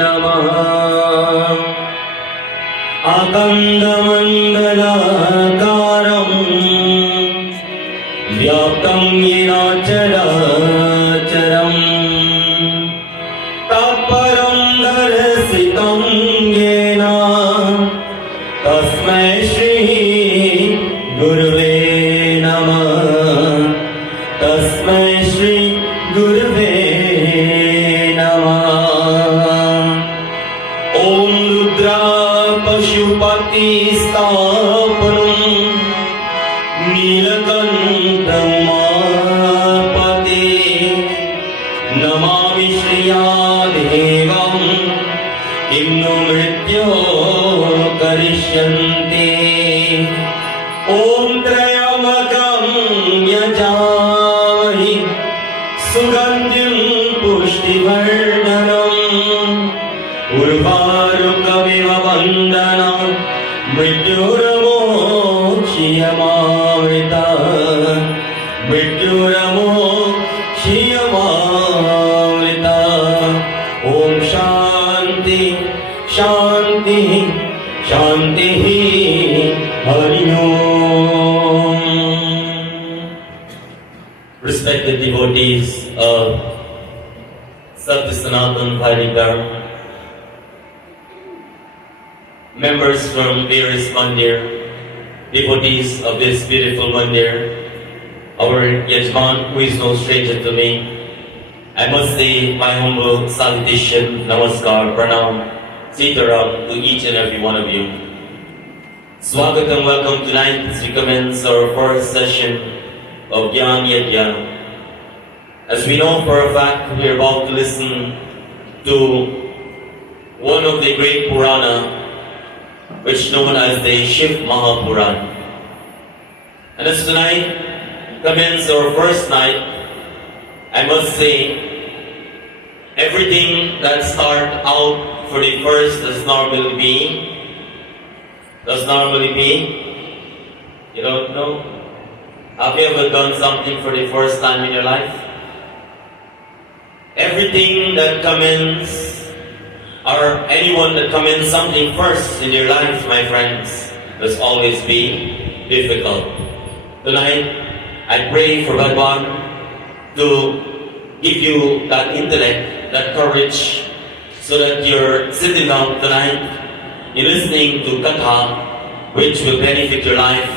नमः आकन्दमण्डलाकारं व्याप्तं येन चराचरं तत्परं दर्शितं येन तस्मै श्री गुरुवे नमः तस्मै श्री गुरुवे पशुपति स्थापनं नीलकण्ठमापते नमामि श्रियादेवं किं नु मृत्यो करिष्यन्ति ॐ त्र्यम्बकं यजामहे सुगन्धिं पुष्टिवर्धनम् उर्वारुकमिव वन्दनं मृत्युर्मोक्षयमामृता मृत्युर्मोक्षयमामृता ॐ शान्ति शान्ति शान्तिः हरि ओम्. Respected devotees of Satya Sanatana Harrdial, members from various mandir, devotees of this beautiful mandir, our Yajna, who is no stranger to me, I must say my humble salutation, namaskar, pranam, sitaram to each and every one of you. Swagatam, welcome tonight as we commence our first session of Gyaan Yajna. As we know for a fact, we are about to listen to one of the great Purana, which is known as the Shiv Mahapuran. And as tonight commences our first night, I must say, everything that starts out for the first does normally be, you don't know? Have you ever done something for the first time in your life? Everything that commences, or anyone that commences something first in your life, my friends, must always be difficult. Tonight, I pray for Bhagwan to give you that intellect, that courage, so that you're sitting down tonight, you're listening to Katha, which will benefit your life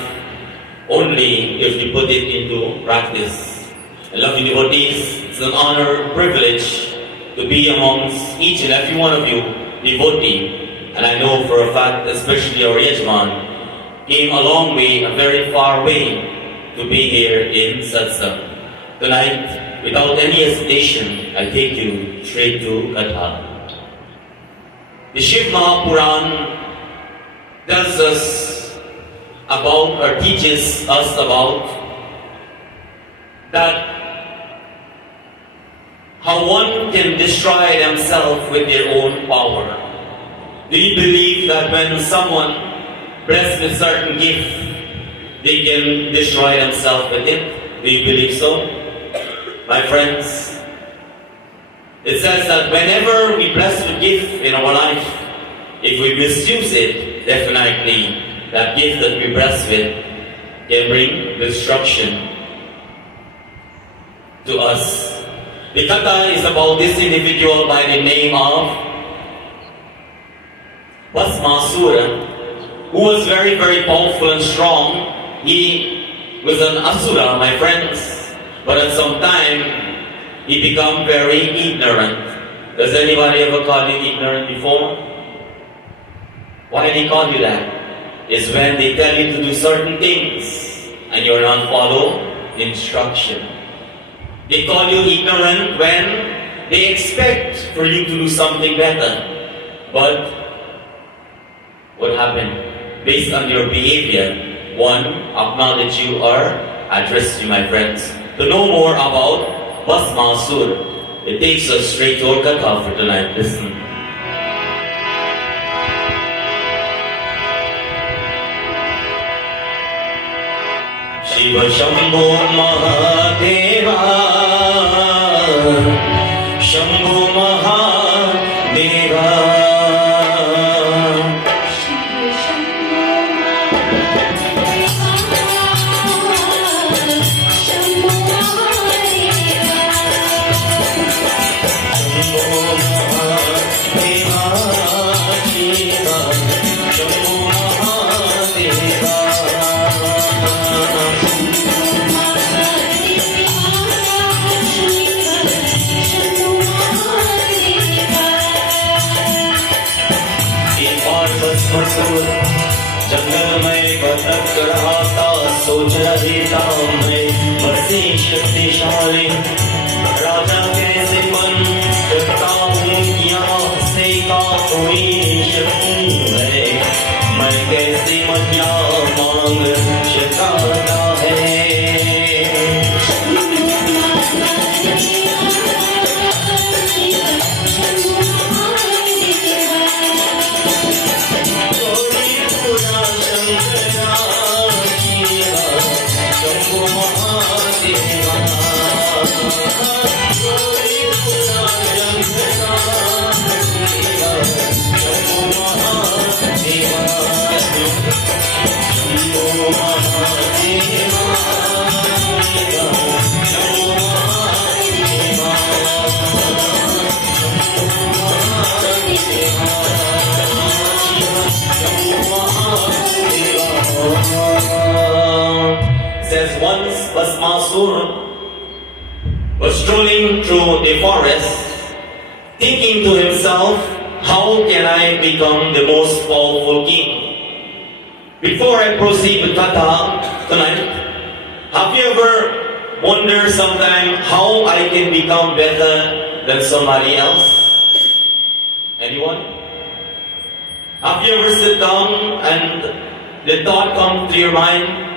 only if you put it into practice. And lovely devotees, it's an honor, privilege to be amongst each and every one of you, devotee. And I know for a fact, especially our Yajman, came a long way, a very far way, to be here in Satsang. Tonight, without any hesitation, I take you straight to Katha. The Shiv Mahapuran tells us about, or teaches us about, that how one can destroy themselves with their own power. Do you believe that when someone blessed with certain gift, they can destroy themselves with it? Do you believe so? My friends, it says that whenever we bless with gift in our life, if we misuse it, definitely that gift that we bless with can bring destruction to us. The Katha is about this individual by the name of Bhasmasura, who was very, very powerful and strong. He was an Asura, my friends, but at some time he became very ignorant. Does anybody ever call you ignorant before? Why did he call you that? It's when they tell you to do certain things and you're not follow instruction. They call you ignorant when they expect for you to do something better. But what happened? Based on your behavior, one, acknowledge you or address you, my friends. To know more about Bhasmasura, it takes us straight to our Katha for tonight. Listen. Shiva Shambho Mahadeva Shambhu Mahadeva. जंगल में भटक रहा था, सोच रही था मैं बसी शक्तिशाली राजा कैसे बन सकता हूँ, यहाँ से का कोई शक्ति है, मैं कैसे मजा मांग सकता है। Says once Basmasur was strolling through the forest, thinking to himself, how can I become the most powerful king? Before I proceed with Katha tonight, have you ever wondered sometime how I can become better than somebody else? Anyone? Have you ever sit down and the thought comes to your mind?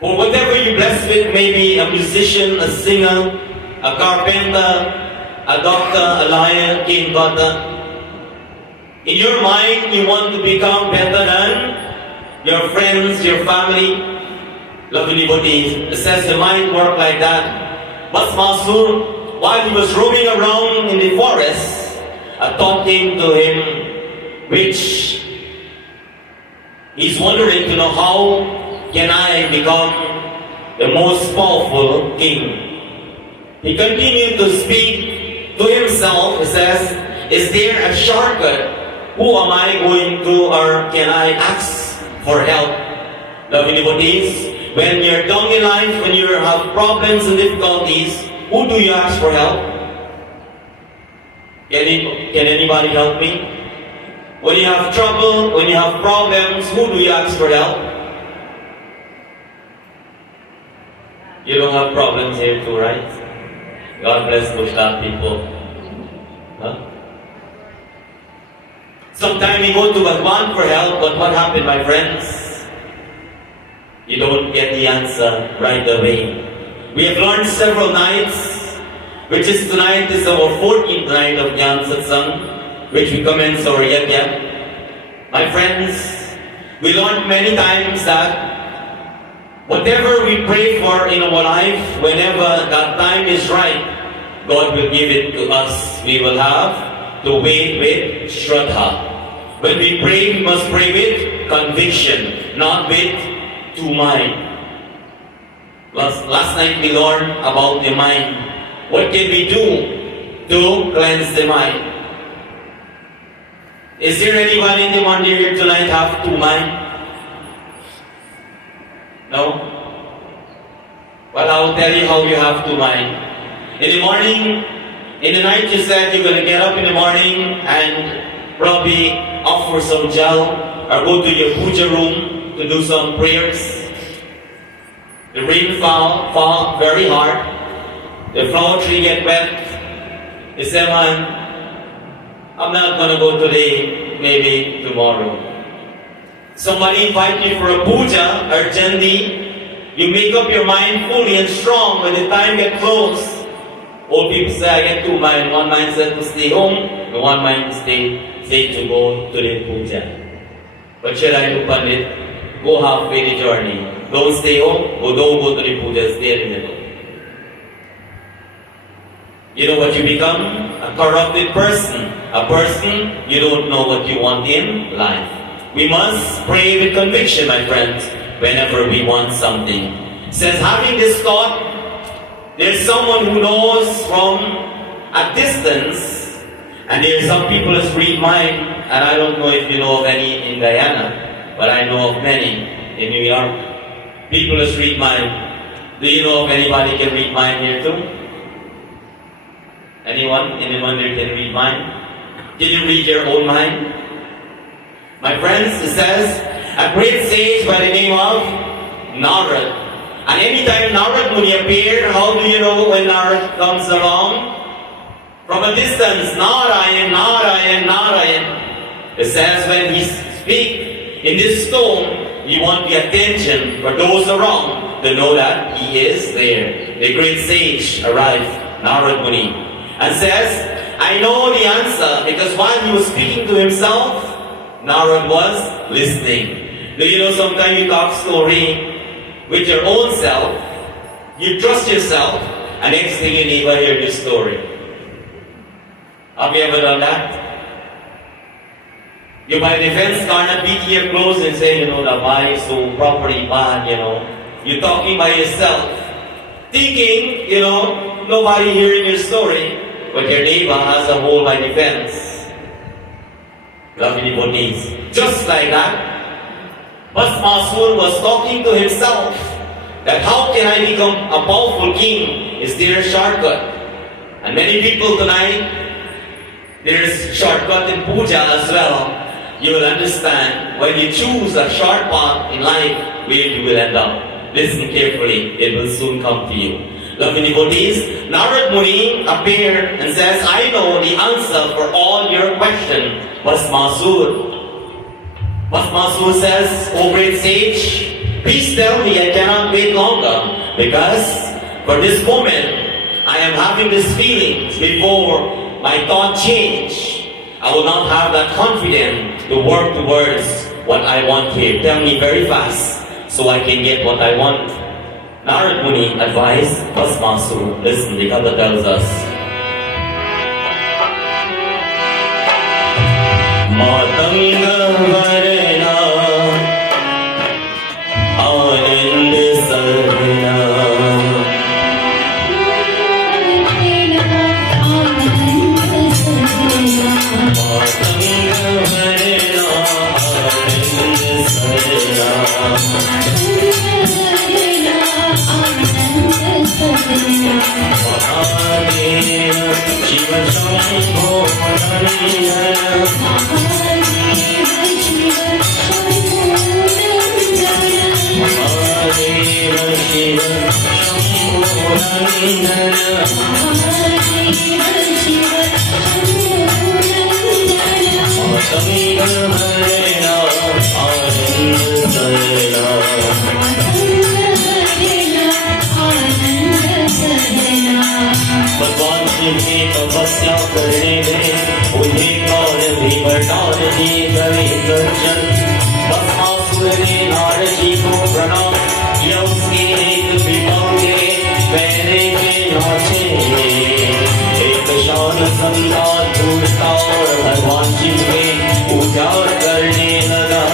Or whatever you're blessed with, maybe a musician, a singer, a carpenter, a doctor, a lawyer, king, butter. In your mind, you want to become better than your friends, your family. Lovely devotees, it says the mind work like that. But Masur, while he was roaming around in the forest, a thought came to him, which he's wondering to know how can I become the most powerful king. He continued to speak to himself. He says, is there a shortcut? Who am I going to, or can I ask for help? Lovely devotees, when you're down in life, when you have problems and difficulties, who do you ask for help? Can anybody help me? When you have trouble, when you have problems, who do you ask for help? You don't have problems here too, right? God bless Gujarat people. Huh? Sometimes we go to Bhagwan for help, but what happened, my friends? You don't get the answer right away. We have learned several nights, which is tonight is our 14th night of Gyaan Satsang, which we commence our Yajna. My friends, we learned many times that whatever we pray for in our life, whenever that time is right, God will give it to us. We will have to wait with Shraddha. When we pray, we must pray with conviction, not with two mind. Last night we learned about the mind. What can we do to cleanse the mind? Is there anyone in the mandir here tonight have two mind? No? Well, I will tell you how you have two mind. In the morning, in the night you said you're going to get up in the morning and probably offer some gel or go to your puja room to do some prayers. The rain fall very hard. The flower tree get wet. You say, man, I'm not going to go today, maybe tomorrow. Somebody invite you for a puja or jandi. You make up your mind fully and strong. When the time gets close, old people say, I get two minds. One mind said to stay home, and one mind to say to go to the puja. What should I do, Pandit? Go halfway the journey. Don't stay home, or don't go to the puja, stay in the middle. You know what you become? A corrupted person. A person you don't know what you want in life. We must pray with conviction, my friends, whenever we want something. It says, having this thought, there's someone who knows from a distance, and there's some people that read mind, and I don't know if you know of any in Guyana, but I know of many in New York. People that read mind. Do you know if anybody can read mind here too? Anyone? Anyone there can read mind? Can you read your own mind? My friends, it says, a great sage by the name of Narad. And anytime Narad Muni appeared, how do you know when Narad comes along? From a distance, Narayan, Narayan, Narayan. It says when he speaks in this tone, you want the attention for those around to know that he is there. The great sage arrived, Narad Muni, and says, I know the answer, because while he was speaking to himself, Narad was listening. Do you know sometimes you talk story with your own self, you trust yourself, and next thing you never hear your story. Have you ever done that? You by defense cannot beat your clothes and say, you know, the bike so properly bad, you know. You're talking by yourself, thinking, you know, nobody hearing your story, but your neighbor has a hole by defense. Lovely devotees. Just like that, Bhasmasur was talking to himself that how can I become a powerful king? Is there a shortcut? And many people tonight, there's shortcut in puja as well. You will understand when you choose a short path in life, where you will end up. Listen carefully, it will soon come to you. Lovely devotees, Narad Muni appeared and says, I know the answer for all your questions. Bhasmasur. Bhasmasur says, O great sage, please tell me, I cannot wait longer, because for this moment, I am having this feeling before my thought change. I will not have that confidence to work towards what I want here. Tell me very fast, so I can get what I want. Narad Muni advised Bhasmasur. Listen, the Katha tells us, Matanga Varena Anand Sarna Matanga Varena Anand Sarna Mahadeva Shiva Shambho Nandana Mahadeva Shiva Shambho Nandana Mahadeva Shiva Shambho Nandana Mahadeva Shiva Shambho Nandana Matanga Varena Anand Sarna भगवान शिव की तपस्या करने में उन्हें कौन भी बरदान दिए गए दर्शन भस्मासुर ने नारद जी को प्रणाम किया उसके एक कृपा के पैरे के नाचे एक शान संदान टूटता और भगवान शिव के पूजा करने लगा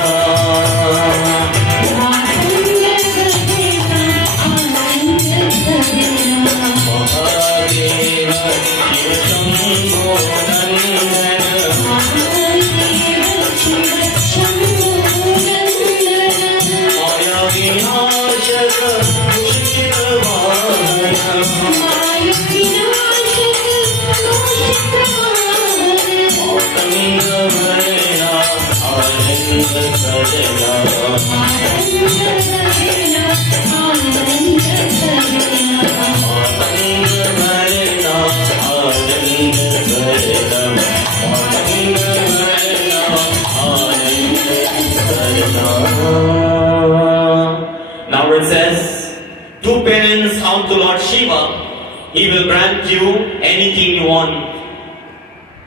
Now it says, do penance unto Lord Shiva, He will grant you anything you want.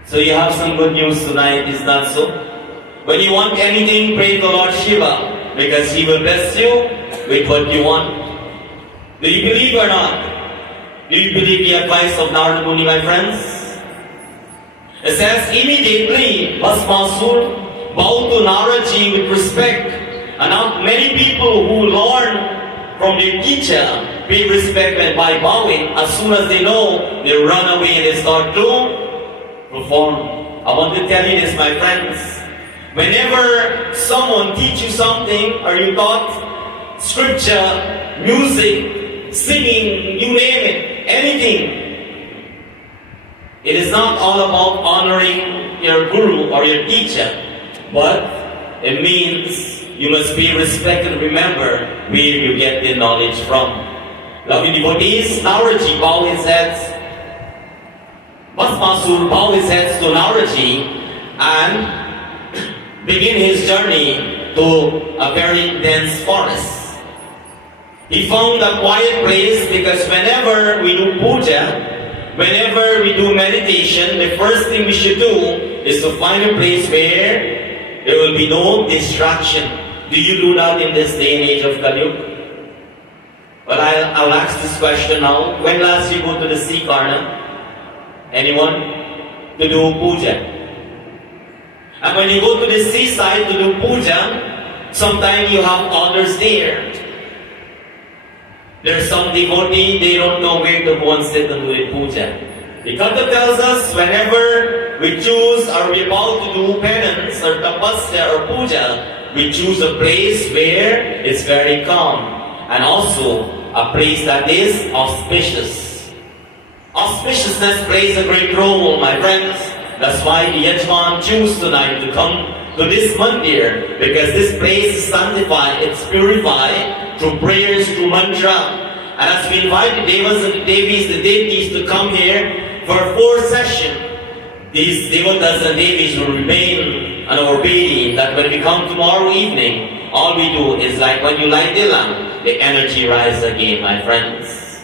So you have some good news tonight, is that so? When you want anything, pray to Lord Shiva, because He will bless you with what you want. Do you believe or not? Do you believe the advice of Narada Muni, my friends? It says, immediately Bhasmasur bowed to Naraji with respect. And now many people who learn from their teacher pay respect, and by bowing, as soon as they know, they run away and they start to perform. I want to tell you this, my friends. Whenever someone teach you something, or you taught scripture, music, singing, you name it, anything, it is not all about honoring your guru or your teacher, but it means you must be respected and remember where you get the knowledge from. Loving devotees, Naraji bow his heads. Bhasmasur bow his heads to Naraji and begin his journey to a very dense forest. He found a quiet place because whenever we do puja, whenever we do meditation, the first thing we should do is to find a place where there will be no distraction. Do you do that in this day and age of Kali? But I'll ask this question now. When last you go to the sea, Karna? Anyone? To do puja. And when you go to the seaside to do puja, sometimes you have others there. There's some devotee, they don't know where to go and sit and do the puja. The Kata tells us whenever we choose or we're about to do penance or tapasya or puja, we choose a place where it's very calm. And also a place that is auspicious. Auspiciousness plays a great role, my friends. That's why the Yajna choose tonight to come to this mandir, because this place is sanctified, it's purified through prayers, through mantra. And as we invite the devas and the devis, the deities to come here for a 4 session, these devatas and devis will remain on our bedi, that when we come tomorrow evening, all we do is like when you light the lamp, the energy rises again, my friends.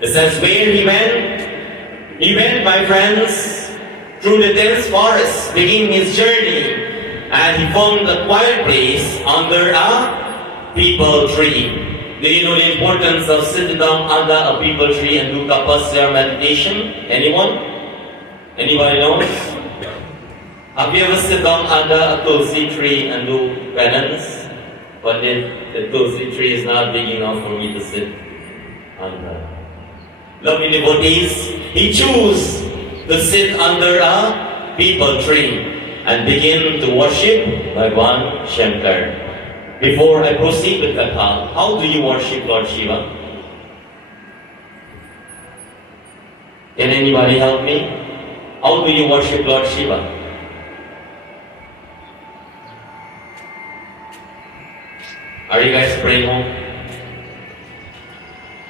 It says where he went? He went, my friends, through the dense forest, beginning his journey, and he found a quiet place under a peepal tree. Do you know the importance of sitting down under a peepal tree and do tapasya or meditation? Anyone? Anybody knows? Have you ever sit down under a tulsi tree and do penance? But the tulsi tree is not big enough for me to sit under. Lovely devotees, he chose to sit under a peepal tree and begin to worship Bhagwan Shankar. Before I proceed with Katha, how do you worship Lord Shiva? Can anybody help me? How do you worship Lord Shiva? Are you guys praying home?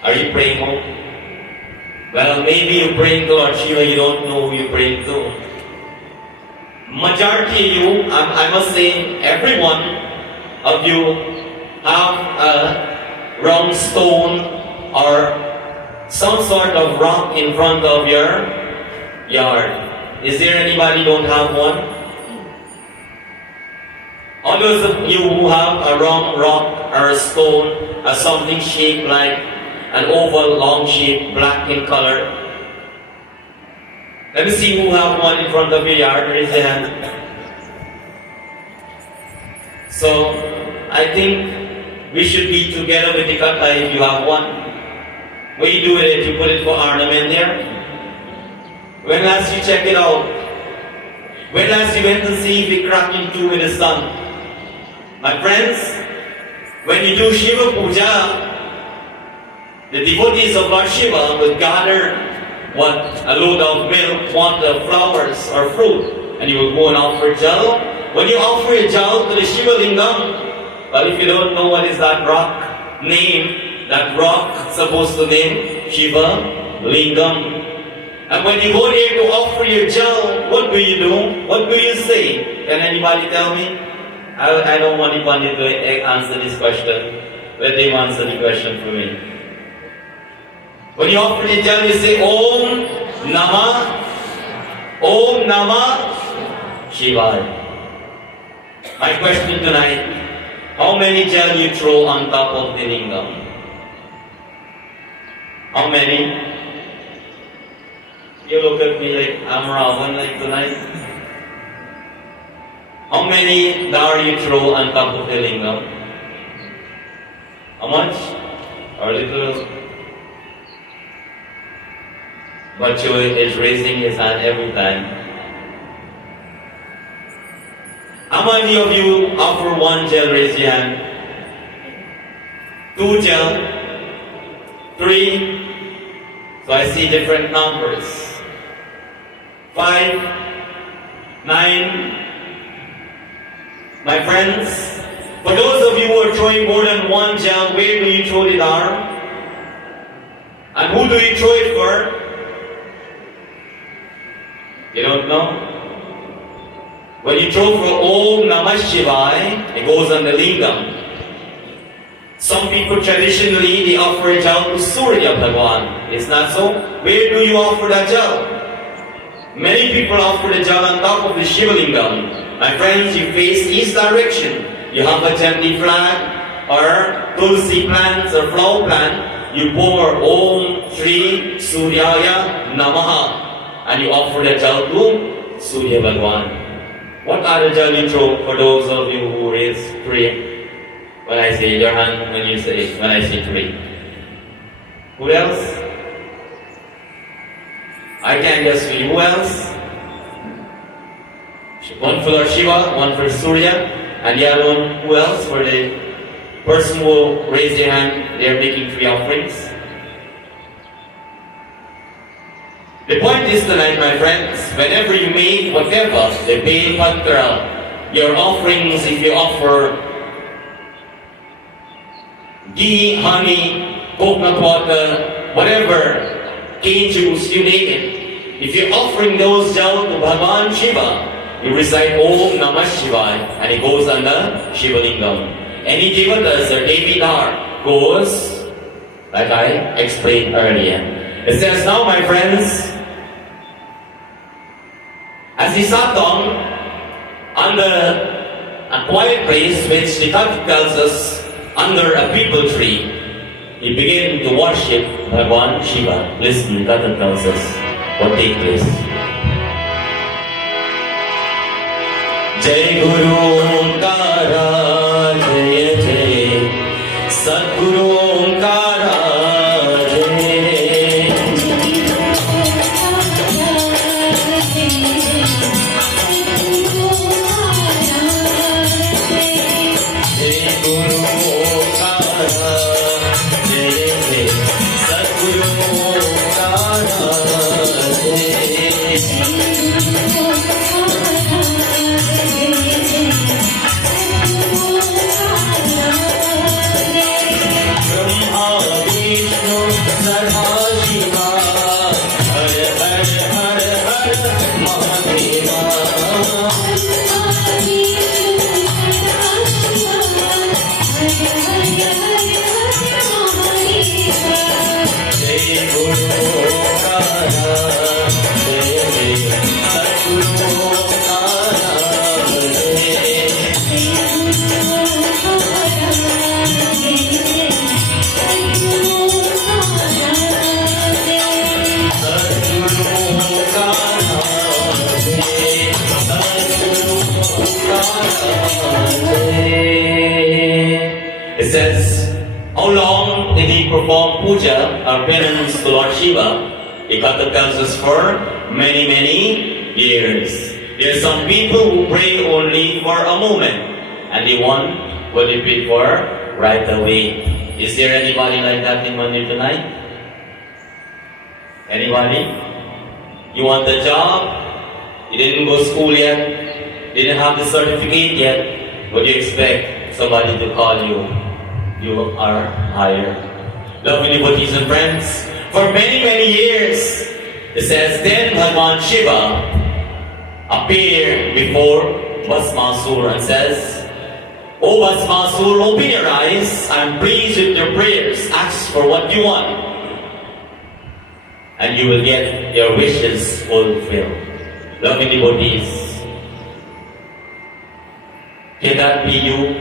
Are you praying home? Well, maybe you're praying to Lord Shiva, you don't know who you're praying to. Majority of you, I must say, everyone of you have a round stone or some sort of rock in front of your yard. Is there anybody who don't have one? All those of you who have a round rock or a stone or something shaped like an oval, long shape, black in color. Let me see who have one in front of your yard. Raise your hand. So, I think we should be together with the kata if you have one. What you do with it? You put it for ornament there? When last you check it out? When last you went to see if it cracked in two with the sun? My friends, when you do Shiva Puja, the devotees of Lord Shiva will gather a load of milk, water, flowers, or fruit, and you will go and offer jal. When you offer a jal to the Shiva Lingam, well, if you don't know what is that rock name, that rock supposed to name Shiva Lingam. And when you go there to offer your jal, what do you do? What do you say? Can anybody tell me? I don't want anybody to answer this question. Let them answer the question for me. When you offer the jal, you say Om Namah Shivaya. My question tonight, how many jal you throw on top of the lingam? How many? You look at me like I'm Ravan like tonight. How many dar you throw on top of the lingam? How much? Or little? Bachu is raising his hand every time. How many of you offer one gel? Raise your hand. 2 gel? 3? So I see different numbers. 5? 9? My friends, for those of you who are throwing more than 1 gel, where do you throw the arm? And who do you throw it for? You don't know? When you throw for Om Namah Shivaya, it goes on the lingam. Some people traditionally, they offer a jal to Surya Bhagwan. It's not so. Where do you offer that jal? Many people offer the jal on top of the Shiva lingam. My friends, you face east direction. You have a Jandi flag or Tulsi plants or flower plant. You pour Om Shri Suryaya Namaha and you offer the jal to Surya Bhagwan. What are the jal you throw for those of you who raise 3? When I say your hand, when I say 3. Who else? I can't just see. Who else? One for Shiva, one for Surya, and the other one, who else? For the person who raised their hand, they are making 3 offerings. The point is tonight, my friends, whenever you make whatever, the pay patra, your offerings, if you offer ghee, honey, coconut water, whatever, cane juice, you name it. If you're offering those down to Bhagavan Shiva, you recite Om Namah Shivaya and it goes on the Shiva lingam. Any devatas or Devidar goes, like I explained earlier. It says now, my friends, as he sat down under a quiet place, which the Katha tells us, under a peepal tree, he began to worship Bhagavan Shiva. Listen, Katha tells us what takes place. Jai Guru Omkara, Jai Jai Sadguru Omkara, It says, how long did he perform puja or penance to Lord Shiva? The Katha tells us for many, many years. There are some people who pray only for a moment and they want what they pray for right away. Is there anybody like that in Mandir tonight? Anybody? You want the job? You didn't go to school yet? Didn't have the certificate yet? What do you expect somebody to call you? You are hired. Lovely devotees and friends, for many, many years, it says, then Bhagavan Shiva appeared before Bhasmasur and says, O Bhasmasur, open your eyes, I'm pleased with your prayers, ask for what you want, and you will get your wishes fulfilled. Lovely devotees, can that be you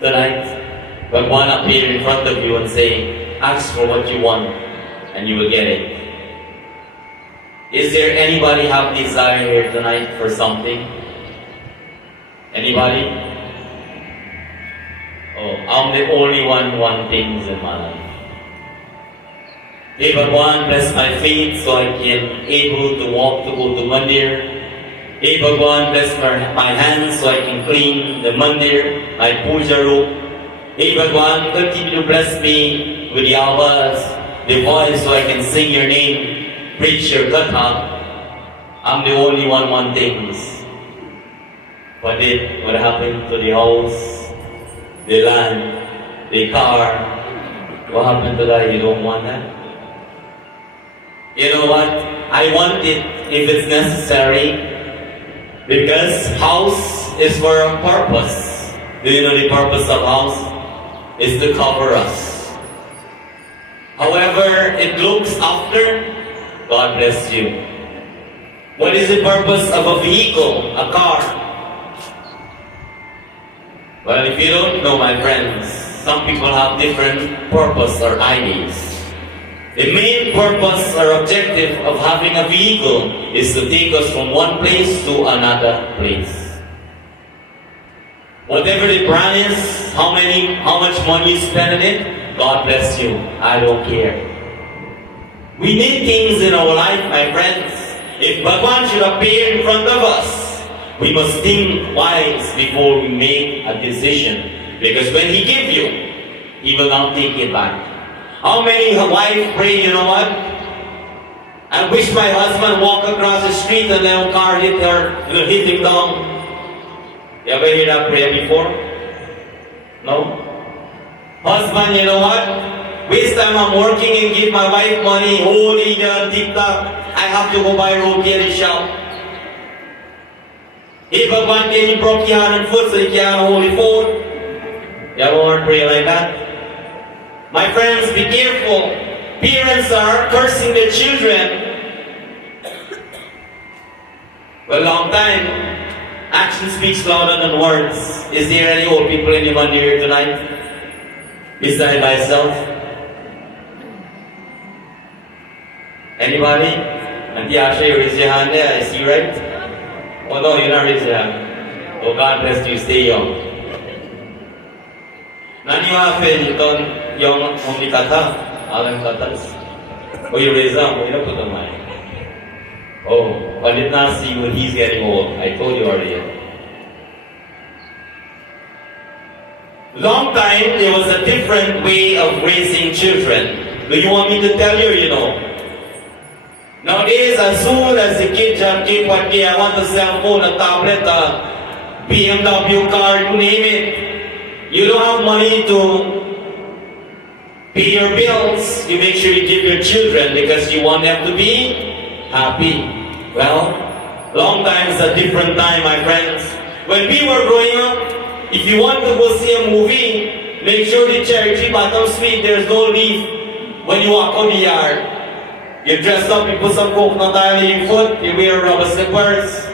tonight? Bhagavan appear in front of you and say, ask for what you want and you will get it. Is there anybody have desire here tonight for something? Anybody? Oh, I'm the only one who wants things in my life. Hey Bhagwan, bless my feet so I can able to walk to go to mandir. Hey Bhagwan, bless my hands so I can clean the mandir, my puja room. Hey Bhagwan, continue to bless me with the avas, the voice so I can sing your name, preach your katha. I'm the only one who wants things. What happened to the house, the land, the car? What happened to that? You don't want that? You know what? I want it if it's necessary, because house is for a purpose. Do you know the purpose of house? Is to cover us. However it looks after, God bless you. What is the purpose of a vehicle, a car? Well, if you don't know, my friends, some people have different purpose or ideas. The main purpose or objective of having a vehicle is to take us from one place to another place. Whatever the brand is, how much money you spend on it, God bless you. I don't care. We need things in our life, my friends. If Bhagwan should appear in front of us, we must think twice before we make a decision. Because when He gives you, He will not take it back. How many wives pray, you know what? I wish my husband walk across the street and then a car hit him down. You ever heard that prayer before? No? Husband, you know what? Waste time I'm working and give my wife money, holy TikTok. I have to go buy road candy shop. If Bhagwan can you broke your hand and foot so you can't hold the phone? You ever want to pray like that? My friends, be careful. Parents are cursing their children. For a long time, action speaks louder than words. Is there any old people anyone here tonight? Beside myself? Anybody? Auntie Asha, you raise your hand there. I see, right? Oh no, you're not raising your hand. Oh, God bless you. Stay young. Nani happened yung umikata, alam katas. Oh, you raise up, you don't put the mic. Oh, Pandit not see when he's getting old. I told you already. Long time, there was a different way of raising children. Do you want me to tell you, you know? Nowadays, as soon as the kid just keep what I want a cell phone, a tablet, a BMW car, you name it. You don't have money to pay your bills. You make sure you give your children because you want them to be happy. Well, long time is a different time, my friends. When we were growing up, if you want to go see a movie, make sure the cherry tree bottom sweet, there's no leaf when you walk on the yard. You dress up, you put some coconut oil in your foot, you wear rubber slippers.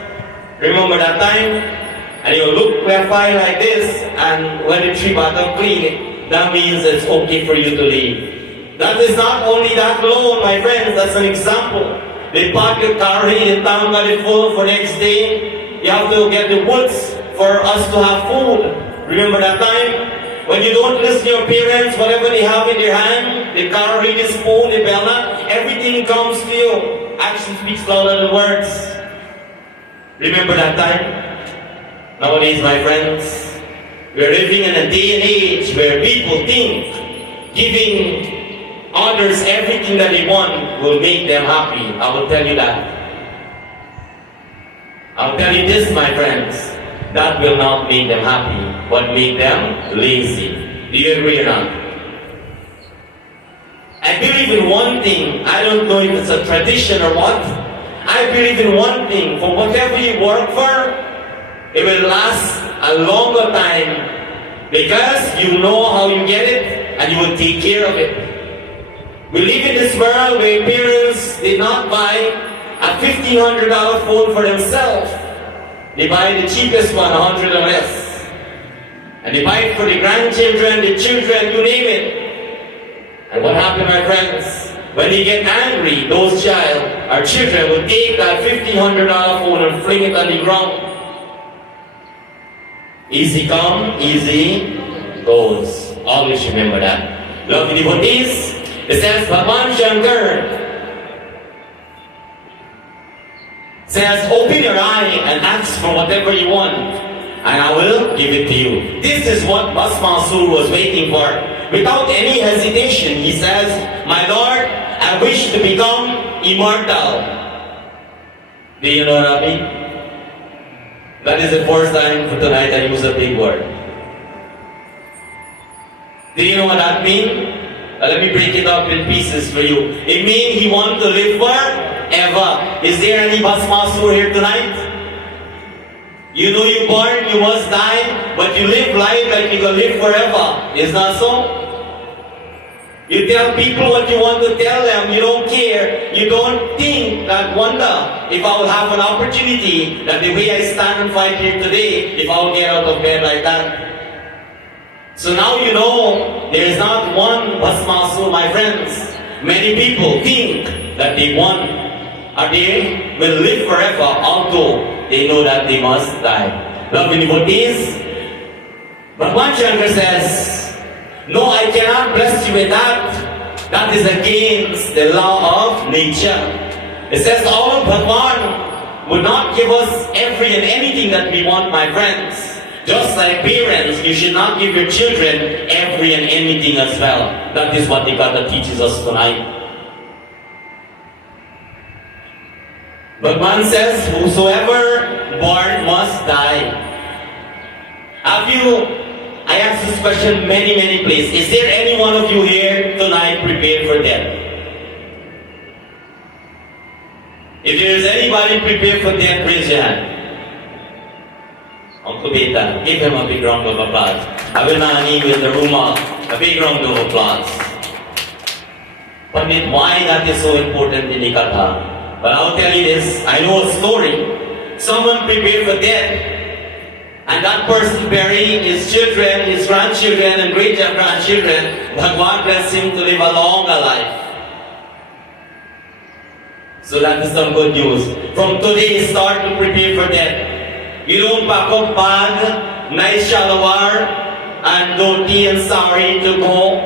Remember that time? And you look left eye like this, and when the tree bottom clean, that means it's okay for you to leave. That is not only that alone, my friends, that's an example. They park your car in town, got it full for next day. You have to get the woods for us to have food. Remember that time? When you don't listen to your parents, whatever they have in their hand, the car, the spoon, the bella, everything comes to you. Action speaks louder than words. Remember that time? Nowadays, my friends, we're living in a day and age where people think giving others everything that they want will make them happy. I will tell you that. I'll tell you this, my friends, that will not make them happy, but make them lazy. Do you agree or not? I believe in one thing. I don't know if it's a tradition or what. I believe in one thing. For whatever you work for, it will last a longer time because you know how you get it and you will take care of it. We live in this world where parents did not buy a $1,500 phone for themselves. They buy the cheapest one, 100 or less. And they buy it for the grandchildren, the children, you name it. And what happened, my friends? When he get angry, those children would take that $1,500 phone and fling it on the ground. Easy come, easy goes. Always remember that. Lovely devotees, it says Bhagwan Shankar says, open your eye and ask for whatever you want, and I will give it to you. This is what Bhasmasur was waiting for. Without any hesitation, he says, my Lord, I wish to become immortal. Do you know what I mean? That is the first time for tonight I use a big word. Do you know what that means? Let me break it up in pieces for you. It means he wants to live forever. Is there any Bhasmasur here tonight? You know you're born, you must die, but you live life like you're going to live forever. Is that so? You tell people what you want to tell them, you don't care, you don't think that wonder if I will have an opportunity that the way I stand and fight here today, if I will get out of bed like that. So now you know there is not one Bhasmasur, my friends. Many people think that they want or they will live forever, although they know that they must die. Lovely devotees, Bhagwan Shankar says, no, I cannot bless you with that. That is against the law of nature. It says all of Bhagwan would not give us every and anything that we want, my friends. Just like parents, you should not give your children every and anything as well. That is what the Gata teaches us tonight. Bhagwan says, whosoever born must die. I asked this question many places. Is there any one of you here tonight prepared for death? If there is anybody prepared for death, raise your hand. Uncle Beta, give him a big round of applause. I will now need with the room up. A big round of applause. Pandit, why that is so important in the Katha? But I'll tell you this, I know a story. Someone prepared for death, and that person burying his children, his grandchildren, and great-grandchildren, Bhagwan blessed him to live a longer life. So that is some good news. From today, start to prepare for death. You don't pack up bag, nice shalawar, and dhoti and sari to go.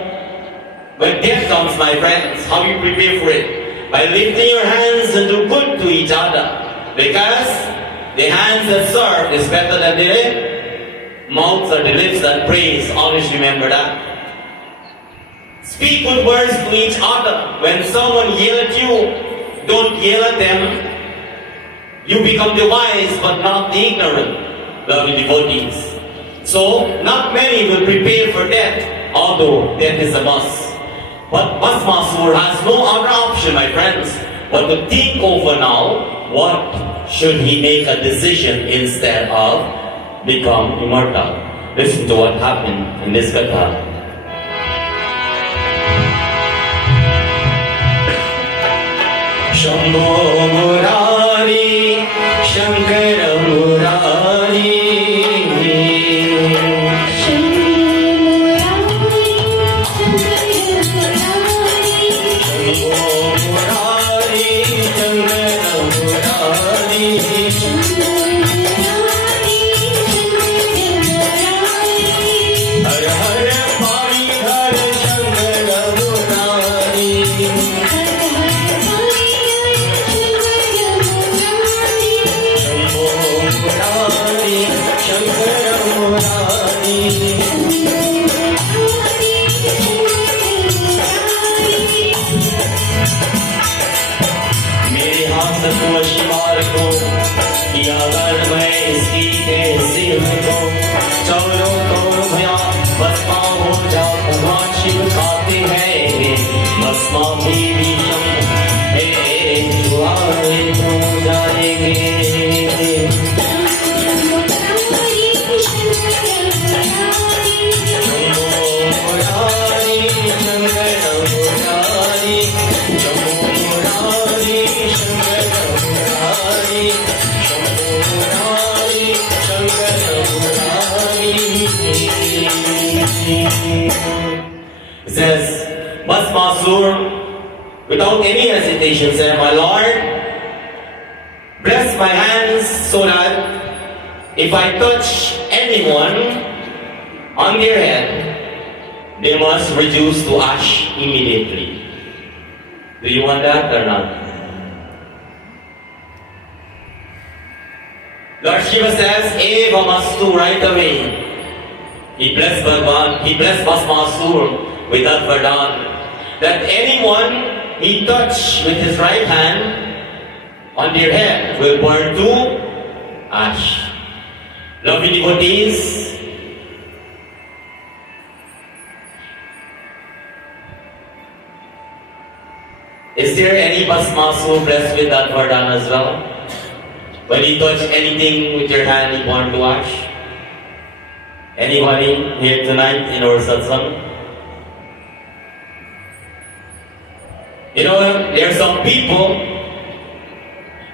When death comes, my friends, how you prepare for it? By lifting your hands and do good to each other. Because the hands that serve is better than the mouths or the lips that praise. Always remember that. Speak good words to each other. When someone yells at you, don't yell at them. You become the wise but not the ignorant, lovely devotees. So, not many will prepare for death, although death is a must. But Bhasmasur has no other option, my friends, but to think over now, what should he make a decision instead of become immortal? Listen to what happened in this katha. Shambho Murari, Shankara Murari. It says, Bhasmasur without any hesitation, said, "My Lord, bless my hands so that if I touch anyone on their head, they must reduce to ash immediately." Do you want that or not? Lord Shiva says, "Eva mastu," right away. He blessed Bhasmasur with that Vardhan, that anyone he touched with his right hand on their head will burn to ash. Lovely devotees, is there any Bhasmasur blessed with that Vardhan as well? When you touch anything with your hand, you burn to ash? Anybody here tonight in our satsang? You know, there are some people,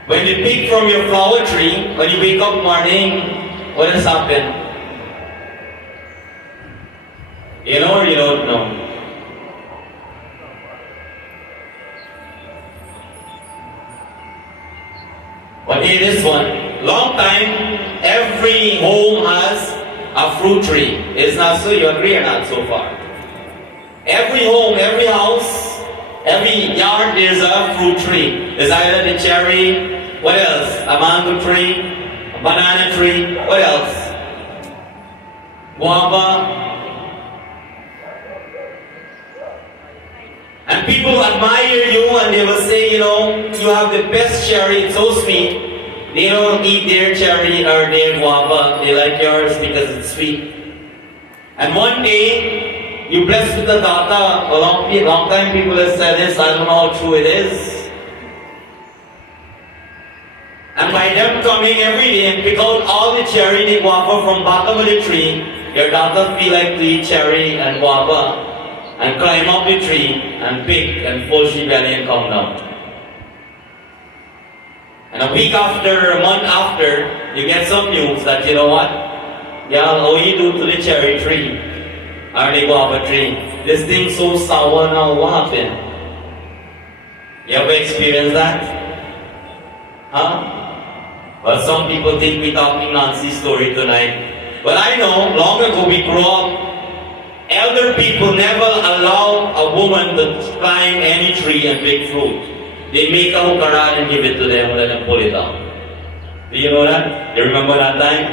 when they pick from your flower tree, when you wake up morning, what has happened? You know or you don't know? But hear this one. Long time, every home has a fruit tree. It's not so, you agree or not so far? Every home, every house, every yard, there's a fruit tree. There's either the cherry, what else? A mango tree, a banana tree, what else? Guava. And people admire you and they will say, you know, you have the best cherry, it's so sweet. They don't eat their cherry or their guava, they like yours because it's sweet. And one day, you blessed with a daughter. A long time people have said this, I don't know how true it is. And by them coming every day and pick out all the cherry, the guava from bottom of the tree, your daughter feel like to eat cherry and guava and climb up the tree and pick and full she belly and come down. And a week after, a month after, you get some news that, you know what? Yeah, how you do to the cherry tree or the guava tree? This thing's so sour now, what happened? You ever experienced that? Huh? Well, some people think we're talking Nancy's story tonight. Well, I know, long ago we grew up, elder people never allow a woman to climb any tree and pick fruit. They make a hukaran and give it to them and let them pull it down. Do you know that? You remember that time?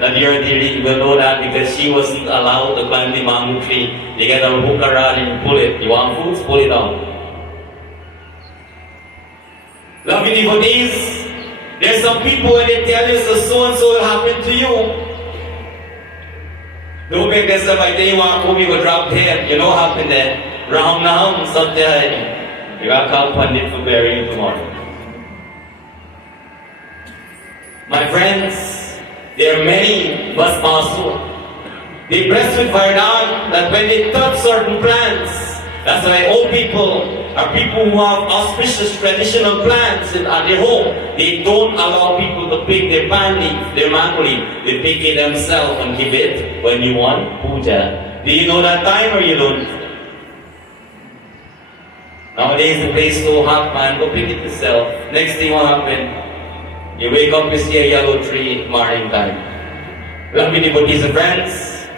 Nadir Diri will know that because she wasn't allowed to climb the mango tree. They get a hukaran and pull it. You want fruits? Pull it down. Lovely devotees, there's some people when they tell you so and so will happen to you. Don't make this up. I tell you what, Kumi will drop dead. You know what happened there? Raham Naham Satyai. You got to call Pandit for burying tomorrow. My friends, there are many Bhasmasur. They blessed with Vardhan that when they touch certain plants, that's why old people are people who have auspicious traditional plants at their home. They don't allow people to pick their pan leaf, their mango leaf. They pick it themselves and give it when you want puja. Do you know that time or you don't? Nowadays the place is so hot, man, go pick it yourself. Next thing what happen? You wake up, you see a yellow tree morning time. Lovely devotees and friends.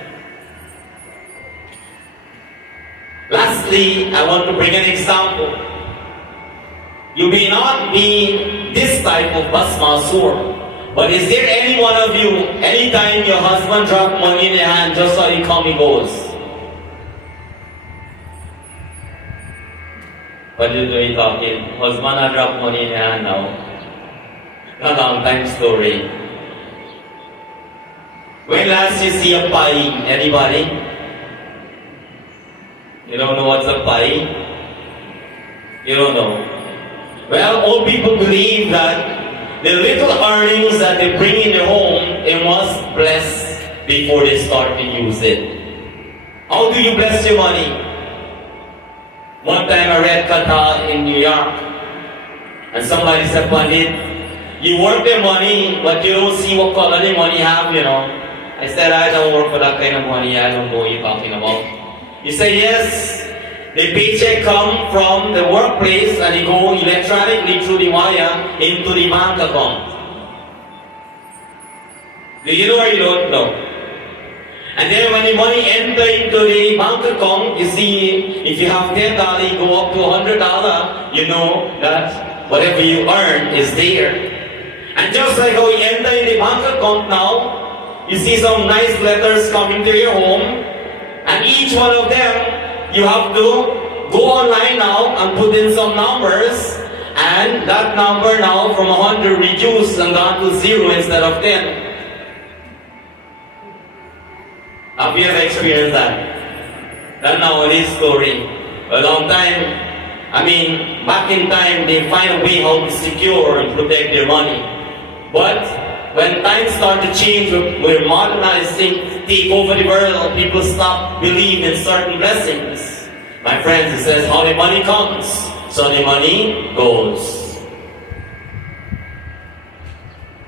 Lastly, I want to bring an example. You may not be this type of Bhasmasur, but is there any one of you, anytime your husband drop money in your hand, just how he come, he goes? What are you talking? Husband had dropped money in your hand now. A long time story. When last you see a pie? Anybody? You don't know what's a pie? You don't know. Well, old people believe that the little earnings that they bring in their home, they must bless before they start to use it. How do you bless your money? One time I read Katha in New York, and somebody said, Pandit, you work their money, but you don't see what color the money have, you know. I said, I don't work for that kind of money, I don't know what you're talking about. You say, yes, The paycheck come from the workplace and it go electronically through the wire into the bank account. Do you know or you don't know? And then when the money enter into the bank account, you see, if you have $10, you go up to $100, you know that whatever you earn is there. And just like how you enter in the bank account now, you see some nice letters coming to your home, and each one of them, you have to go online now and put in some numbers, and that number now from 100 reduced and down to 0 instead of 10. Have you ever experienced that? That's nowadays story. A long time, back in time, they find a way how to secure and protect their money. But when times start to change, where modernized things take over the world, people stop believing in certain blessings. My friends, it says how the money comes, so the money goes.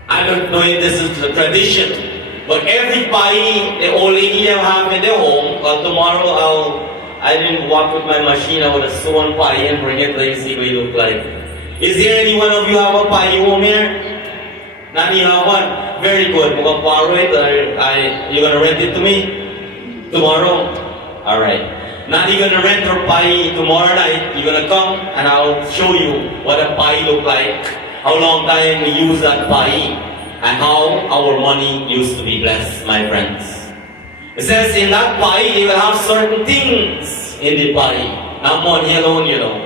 I don't know if this is the tradition, but every pie the old lady have in their home, but tomorrow I didn't walk with my machine, I would have sewn pie and bring it to see what it look like. Is there any one of you have a pie home here? None you have one? Very good. We're gonna borrow it, you're gonna rent it to me? Tomorrow? Alright. Now you're gonna rent your pie tomorrow night, you're gonna come and I'll show you what a pie look like, how long time we use that pie, and how our money used to be blessed, my friends. It says in that pie, you will have certain things in the pie. Not money alone, you know.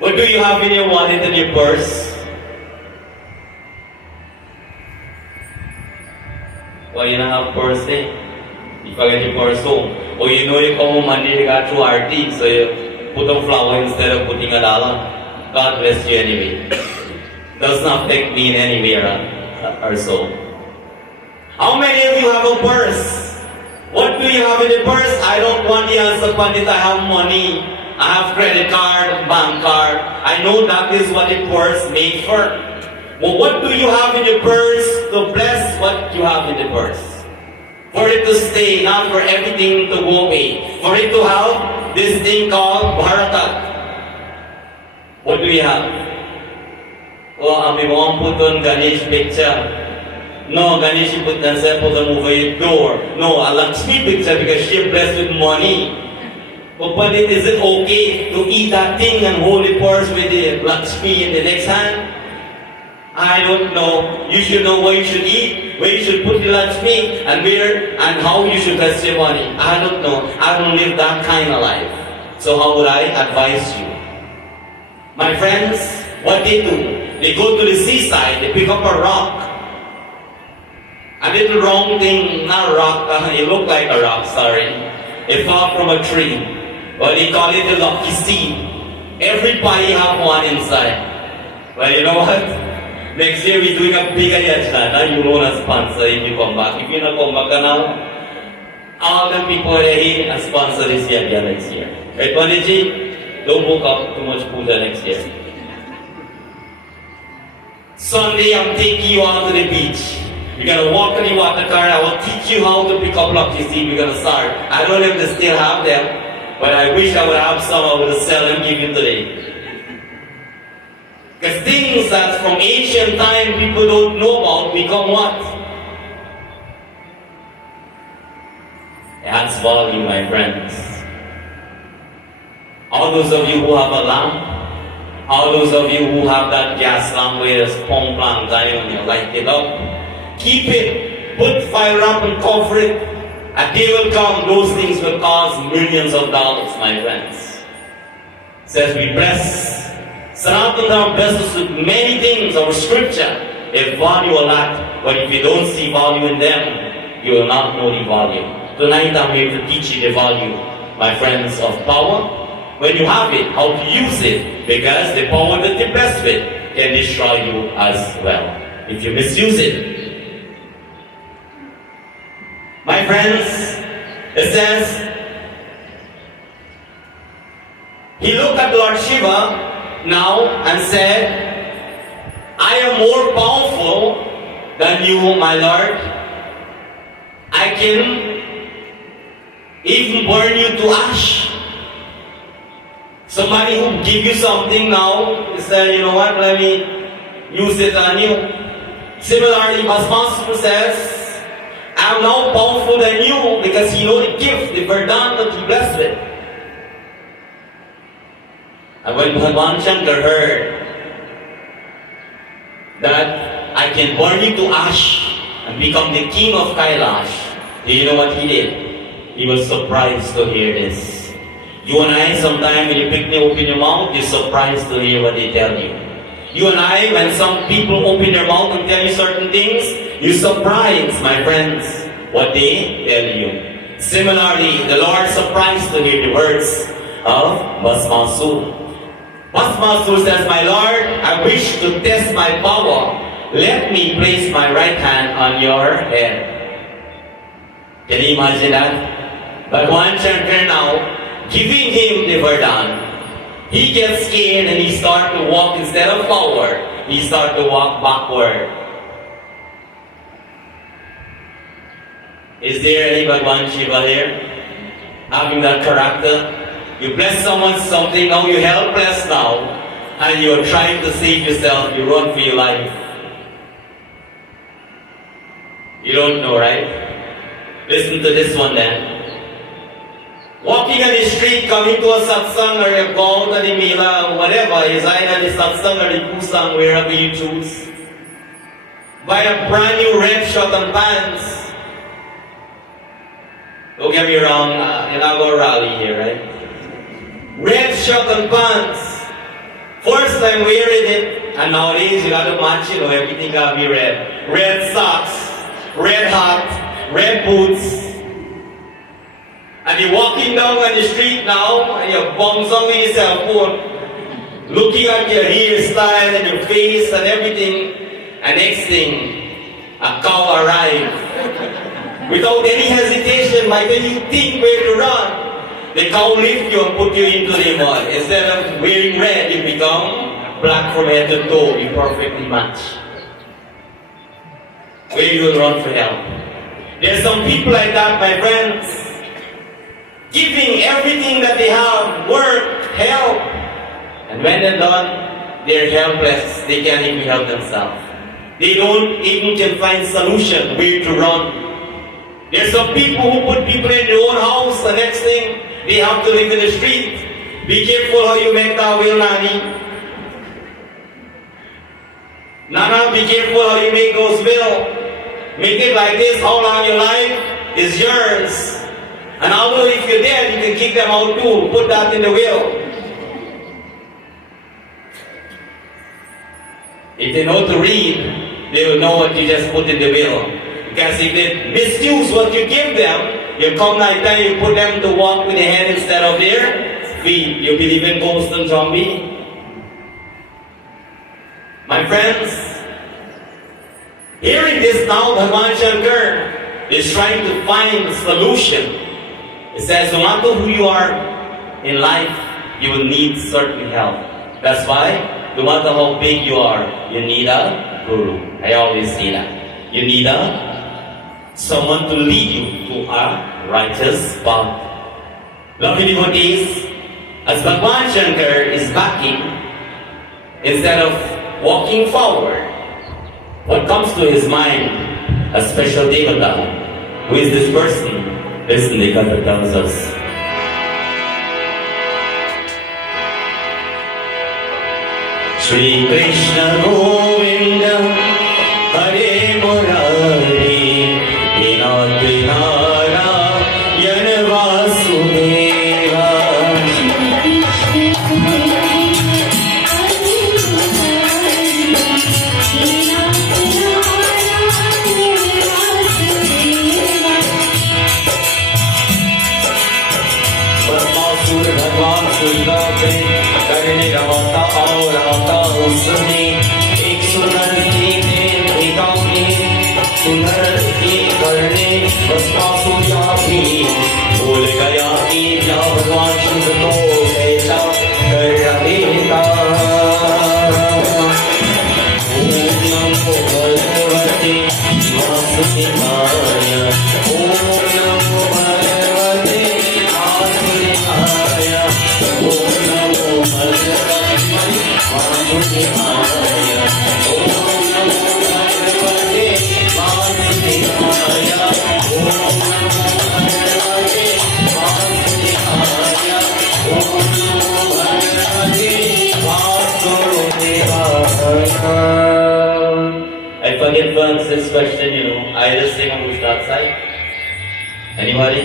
What do you have in your wallet and your purse? Well, you don't have purse there. You forget your purse home. Or you know you come home Monday, you got through RT, so you put a flower instead of putting $1. God bless you anyway. Does not affect me in any way or so. How many of you have a purse? What do you have in the purse? I don't want the answer, Pandit. I have money. I have credit card, bank card. I know that is what the purse made for. Well, what do you have in the purse to bless what you have in the purse? For it to stay, not for everything to go away. For it to have this thing called barakat. What do you have? Oh, we won't put on Ganesh picture. No, Ganesh you put put them over your door. No, a Lakshmi picture because she's blessed with money. But is it okay to eat that thing and hold the purse with the Lakshmi in the next hand? I don't know. You should know what you should eat, where you should put the Lakshmi, and where and how you should bless your money. I don't know. I don't live that kind of life. So how would I advise you? My friends, what they do, they go to the seaside, they pick up a rock. A little wrong thing, not a rock, it looked like a rock, sorry. It fell from a tree. Well, they call it the lucky seed. Every pie have one inside. Well, you know what? Next year we're doing a bigger Yajna. Now you won't sponsor if you come back. If you not come back now, all the people are here and sponsor this Yajna next year. Right, Panditji? Don't book up too much puja next year. Sunday, I'm taking you out to the beach. You're going to walk in the water car. I will teach you how to pick up lucky seed. We're going to start. I don't know if they still have them, but I wish I would have some. I would sell them, give you today. Because things that from ancient time people don't know about become what? It adds value, my friends. All those of you who have a lamp, all those of you who have that gas lamp where there's pump lamp dying on you, light it up. Keep it, put fire up and cover it. A day will come, those things will cost millions of dollars, my friends. It says we bless. Sanatana blesses us with many things, our scripture. If value a lot, but if you don't see value in them, you will not know the value. Tonight I'm here to teach you the value, my friends, of power. When you have it, how to use it, because the power that you're blessed with can destroy you as well, if you misuse it. My friends, it says, he looked at Lord Shiva now and said, I am more powerful than you, my Lord. I can even burn you to ash. Somebody who give you something now, you say, you know what, let me use it on you. Similarly, Bhasmasura says, I am now powerful than you because he know the gift, the verdant that he blessed with. And when Bhagwan Shankar heard that I can burn you to ash and become the king of Kailash, do you know what he did? He was surprised to hear this. You and I, sometimes when you pick me open your mouth, you're surprised to hear what they tell you. You and I, when some people open their mouth and tell you certain things, you're surprised, my friends, what they tell you. Similarly, the Lord surprised to hear the words of Bhasmasura. Bhasmasura says, my Lord, I wish to test my power. Let me place my right hand on your head. Can you imagine that? Bhagwan Shankar now, giving him the verdant, he gets scared and he starts to walk instead of forward, he starts to walk backward. Is there any Bhagwan Shiva here? Having that character? You bless someone something, now you're helpless now, and you're trying to save yourself, you run for your life. You don't know, right? Listen to this one then. Walking on the street, coming to a satsang or a gaun or the mela, whatever, is either the satsang or the kusang, wherever you choose. Buy a brand new red shirt and pants. Don't get me wrong, you're not going to rally here, right? Red shirt and pants. First time wearing it, and nowadays you got to match, everything got to be red. Red socks, red hat, red boots. And you're walking down on the street now, and your bums on with your cell phone, looking at your hairstyle and your face and everything, and next thing, a cow arrives. Without any hesitation, by then you think where to run, the cow lift you and put you into the mud. Instead of wearing red, you become black from head to toe. You perfectly match. Where you will run for help. There's some people like that, my friends. Giving everything that they have, work, help. And when they're done, they're helpless. They can't even help themselves. They don't even can find solution where to run. There's some people who put people in their own house, the next thing, they have to live in the street. Be careful how you make that will, Nani. Nana, be careful how you make those will. Make it like this, how long your life is yours. And although if you're dead, you can kick them out too. Put that in the will. If they know to read, they will know what you just put in the will. Because if they misuse what you give them, you come night time, you put them to walk with their hand instead of their feet. You believe in ghost and zombie? My friends, hearing this now, Bhagwan Shankar is trying to find a solution. It says, no matter who you are in life, you will need certain help. That's why, no matter how big you are, you need a guru. I always say that. You need someone to lead you to a righteous path. Lovely devotees, as Bhagwan Shankar is backing, instead of walking forward, what comes to his mind, a special devata. Who is this person? Listen, the Gata tells us. Shri Krishna Govinda Hare Murari Vinoda Vihara Yana Vasudeva. करने रवाता और आता उसने एक सुंदर सी एकाग्री सुंदर की करने बस पासुया भी भूल गया कि क्या भगवान शुद्ध को ऐसा कर रहे था। ओम नमो भगवते वासुदेवाय ओम नमो भगवते वासुदेवाय ओम नमो I forget Vance's question, I just sing on that side. Anybody?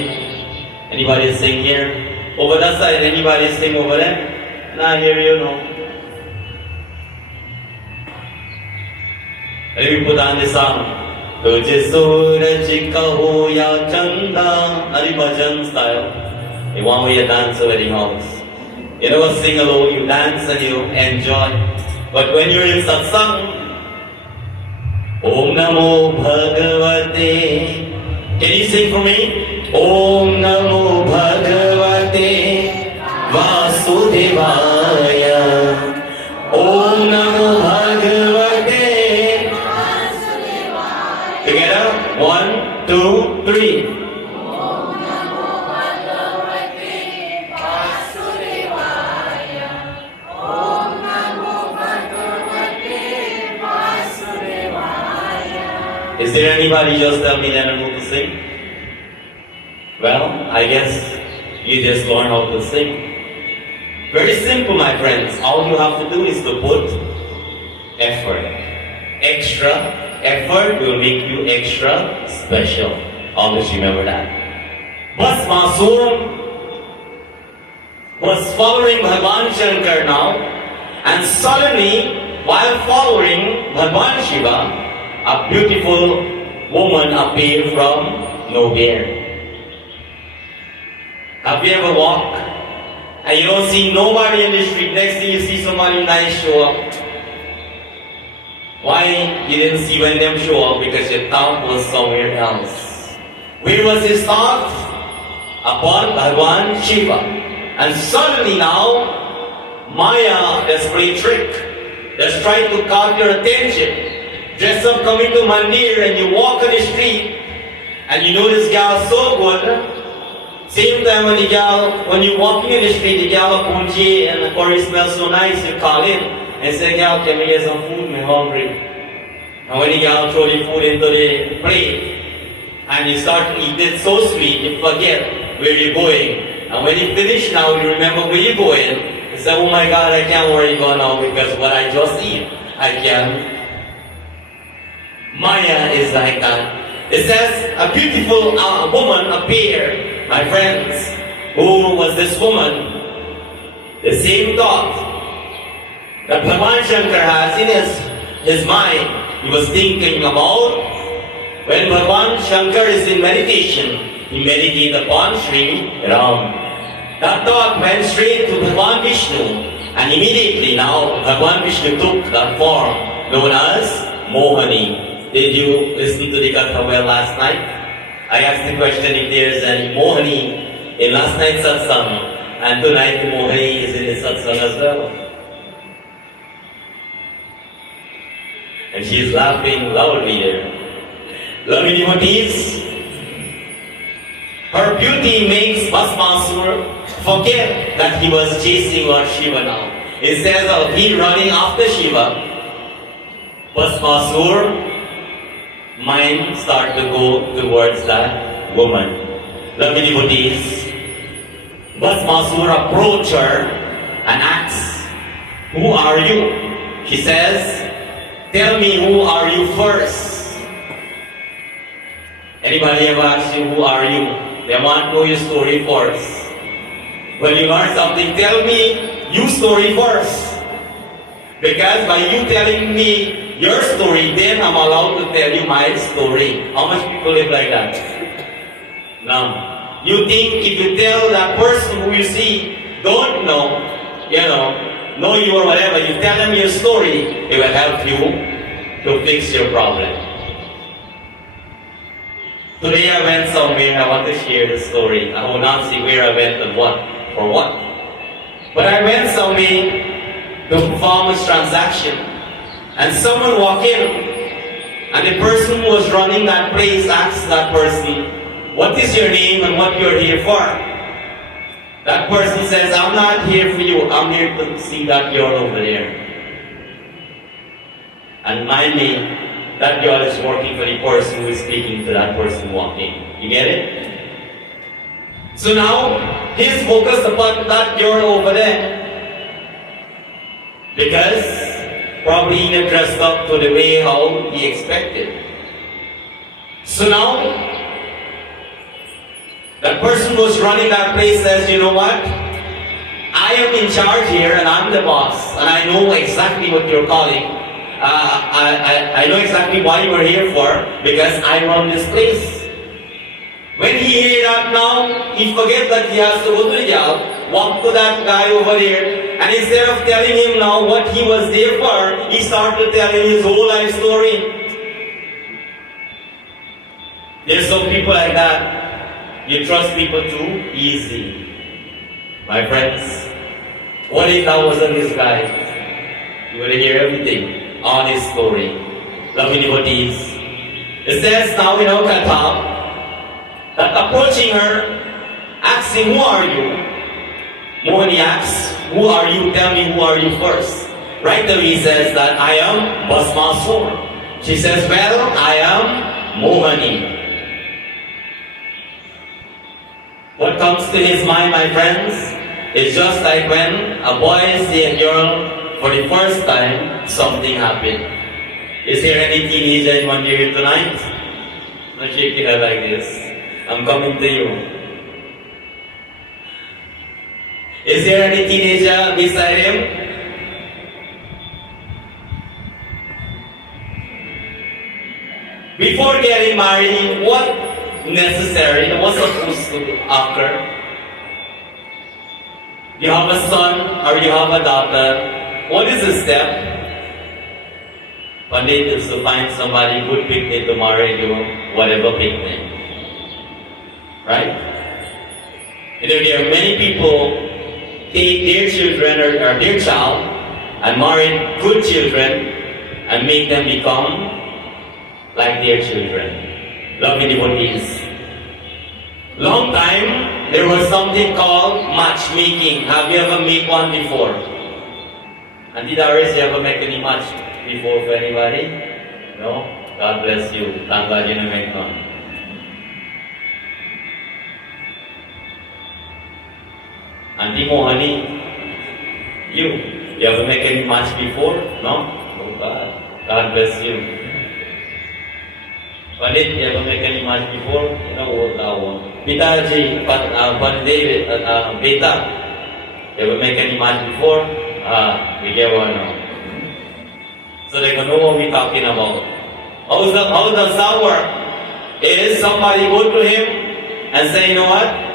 Anybody sing here? Over that side, anybody sing over there? Not here, Let me put on this song. तुझे सूरज कहो या चंदा, Hari Bhajan style. The one where you dance over the house. You never sing alone, you dance and you enjoy. But when you're in satsang, Om Namo Bhagavate. Can you sing for me? Om Namo Bhagavate Vasudevaya. Om Namo Bhagavate Vasudevaya. Together, 1, 2, 3. Is there anybody just tell me they don't know to sing? Well, I guess you just learn how to sing. Very simple, my friends. All you have to do is to put effort. Extra effort will make you extra special. Always remember that. Bhasmasur was following Bhagwan Shankar now, and suddenly, while following Bhagwan Shiva, a beautiful woman appeared from nowhere. Have you ever walked and you don't see nobody in the street? Next thing you see somebody nice show up. Why you didn't see when them show up? Because your thought was somewhere else. Where was his thought? Upon Bhagwan Shiva. And suddenly now, Maya has played trick. That's trying to caught your attention. Dress up, coming to Mandir, and you walk on the street, and you know this gal so good. Same time when when you're walking in the street, the gal punchi and the curry smells so nice, you call in and say, gal, can we get some food? I'm hungry. And when the gal throw the food into the plate, and you start to eat it so sweet, you forget where you're going. And when you finish now, you remember where you're going. You say, oh my God, I can't worry go now because what I just eat, I can't. Maya is like that. It says a beautiful woman appeared, my friends. Who was this woman? The same thought that Bhagwan Shankar has in his mind. He was thinking about when Bhagwan Shankar is in meditation, he meditates upon Sri Ram. That thought went straight to Bhagwan Vishnu, and immediately now Bhagwan Vishnu took that form known as Mohani. Did you listen to the Katha well last night? I asked the question if there's any Mohani in last night's satsang, and tonight the Mohani is in the satsang as well. And she's laughing loudly there. Loving devotees, her beauty makes Bhasmasur forget that he was chasing Lord Shiva now. Instead of he running after Shiva, Bhasmasur mind start to go towards that woman. Lovely devotees, Bhasmasur approached her and asks, who are you? She says, tell me who are you first. Anybody ever ask you who are you? They want to know your story first. When you learn something, tell me your story first. Because by you telling me your story, then I'm allowed to tell you my story. How much people live like that? Now, you think if you tell that person who you see don't know you or whatever, you tell them your story, it will help you to fix your problem. Today I went somewhere, I want to share the story. I will not say where I went and what, for what. But I went somewhere to perform a transaction. And someone walked in, and the person who was running that place asked that person, what is your name and what you're here for? That person says, I'm not here for you, I'm here to see that girl over there. And mind me, that girl is working for the person who is speaking to that person walking. You get it? So now, he's focused upon that girl over there. Because probably he not dressed up to the way how he expected. So now, that person who's running that place says, you know what? I am in charge here and I'm the boss and I know exactly what you're calling. I know exactly why you are here for because I run this place. When he hear that now, he forget that he has to go to the job, walk to that guy over there, and instead of telling him now what he was there for, he started telling his whole life story. There's some people like that. You trust people too easy. My friends, what if that wasn't this guy? You will hear everything, all his story. Lovely devotees. It says now in our Katab, that approaching her, asking, who are you? Mohani asks, who are you? Tell me who are you first. Right away he says that I am Basmasur. She says, well, I am Mohani. What comes to his mind, my friends, is just like when a boy sees a girl for the first time, something happened. Is there any teenager in one here tonight? Not shaking her like this. I'm coming to you. Is there any teenager beside him? Before getting married, what necessary, what's supposed to occur? You have a son or you have a daughter. What is the step? Pandit is to find somebody good picnic to marry you, whatever picnic. Right? You know, there are many people take their children or their child and marry good children and make them become like their children. Lovely devotees. Long time, there was something called matchmaking. Have you ever made one before? Auntie Doris, you ever make any match before for anybody? No? God bless you. Thank God you never make one. Auntie Mohani, you ever make any match before? No? Oh God. God bless you. Pandit, you ever make any match before? You know what that one. Pitaji, Pandit David, Beta, you ever make any match before? We get one now. So they can know what we're talking about. How does that work? Is somebody go to him and say, you know what?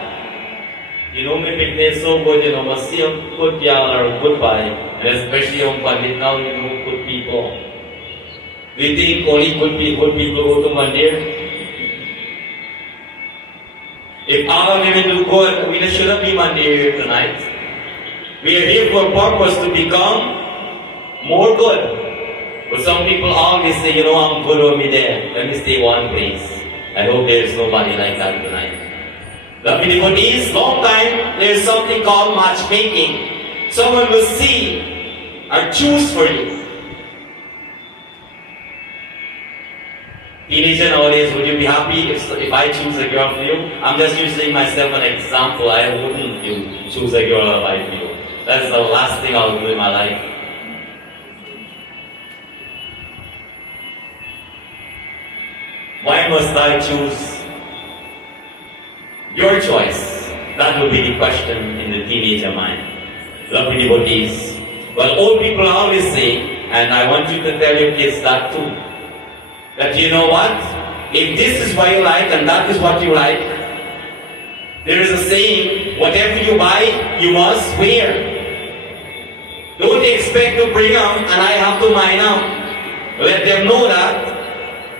You know, my picnic is so good, you know, must see a good girl or a good boy, and especially on Pandit now, you know, good people. Do you think only good people go to Mandir? If all of women do good, we shouldn't be Mandir here tonight. We are here for a purpose to become more good. But some people always say, you know, I'm good over me there. Let me stay one place. I hope there is nobody like that tonight. Lovely devotees, long time, there is something called matchmaking. Someone will see or choose for you. Teenager nowadays, would you be happy if I choose a girl for you? I'm just using myself as an example. I wouldn't you choose a girl if I for you. That's the last thing I'll do in my life. Why must I choose? Your choice. That will be the question in the teenager mind. Lovely devotees. Well, old people always say, and I want you to tell your kids that too, that you know what? If this is what you like and that is what you like, there is a saying, whatever you buy, you must wear. Don't expect to bring them and I have to mind them. Let them know that.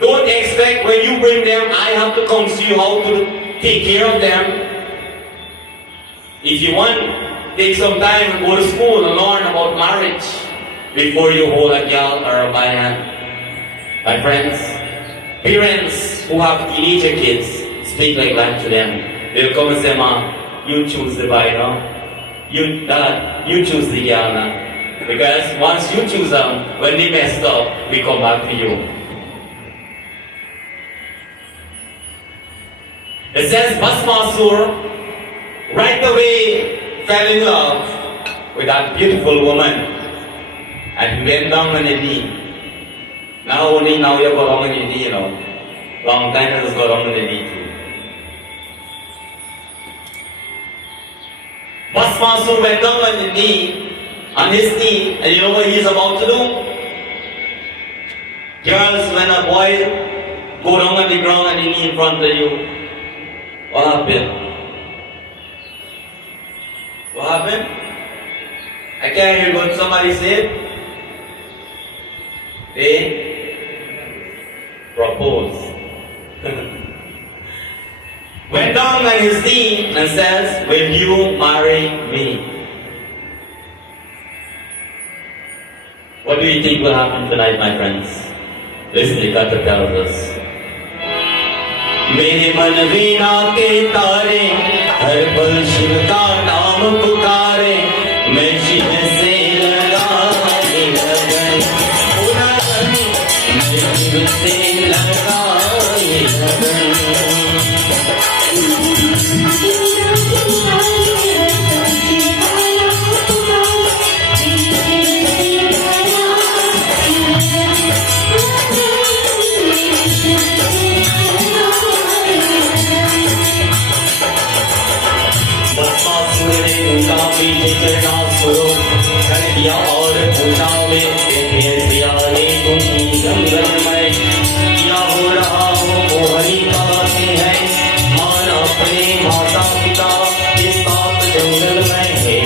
Don't expect when you bring them, I have to come see you how to take care of them. If you want, take some time and go to school and learn about marriage before you hold a girl or a bayan. My friends, parents who have teenager kids, speak like that to them. They'll come and say, Ma, you choose the boy, no? Dad, you choose the girl, no? Because once you choose them, when they messed up, we come back to you. It says Basmasur right away fell in love with that beautiful woman. And he went down on his knee. Now only now you go down on your knee, you know. Long time has go down on the knee too. Basmasur went down on his knee, and you know what he's about to do? Girls, when a boy go down on the ground and he knee in front of you, what happened? What happened? I can't hear what somebody said. They propose. Went down on his knee and says, will you marry me? What do you think will happen tonight, my friends? Listen, the Kata tells us. मेरे मन वीणा के तारे हर पल शिव का नाम पुकारे मैं शिव से लगाए लगन मैं शिव से लगाए लगन और पूछा में तुम जंगल में क्या हो रहा हो मोहनी बातें हैं मान अपने माता पिता इस साथ जंगल में है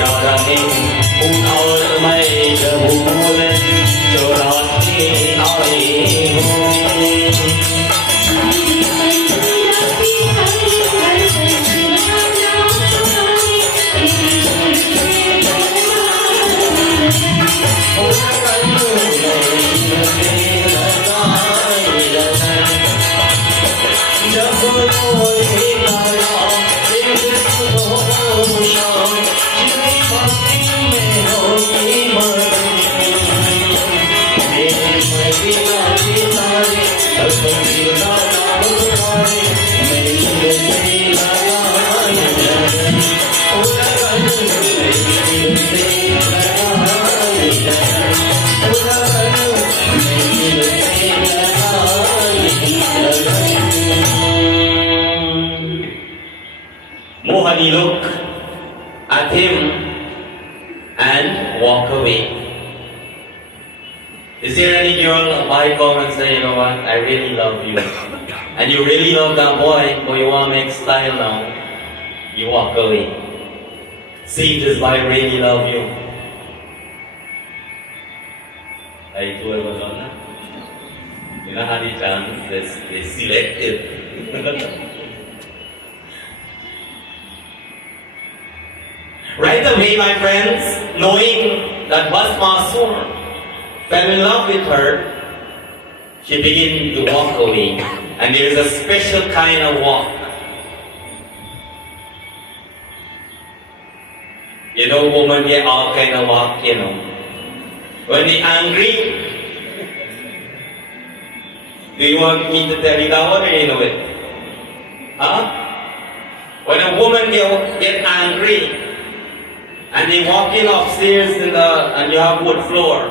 राजा ने पूछा और मैं जब भूल चोरा के आए हूँ Mohani look at him and walk away. Is there any girl might come and say, you know what, I really love you. And you really love that boy, but you want to make style now. You walk away. See, this boy really love you. I do ever done that? You know how the chance they selective. Right away, my friends, knowing that Basmasur fell in love with her, she began to walk away. And there is a special kind of walk. You know, women get all kind of walk, you know. When they're angry, do you want me to tell you that one or you know it? Huh? When a woman get angry, and they walking upstairs and you have wood floor.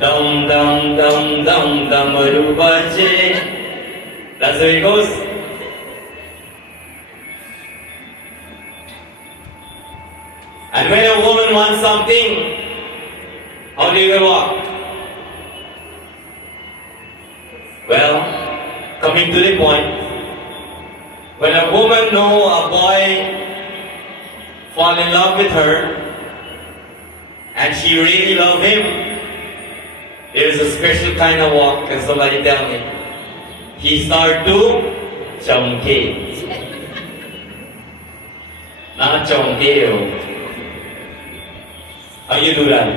Dum dum dum dum dum bache. That's how it goes. And when a woman wants something, how do you walk? Well, coming to the point, when a woman know a boy fall in love with her, and she really love him, there's a special kind of walk. Can somebody tell me? He start to chomke. Not chomke. How you do that?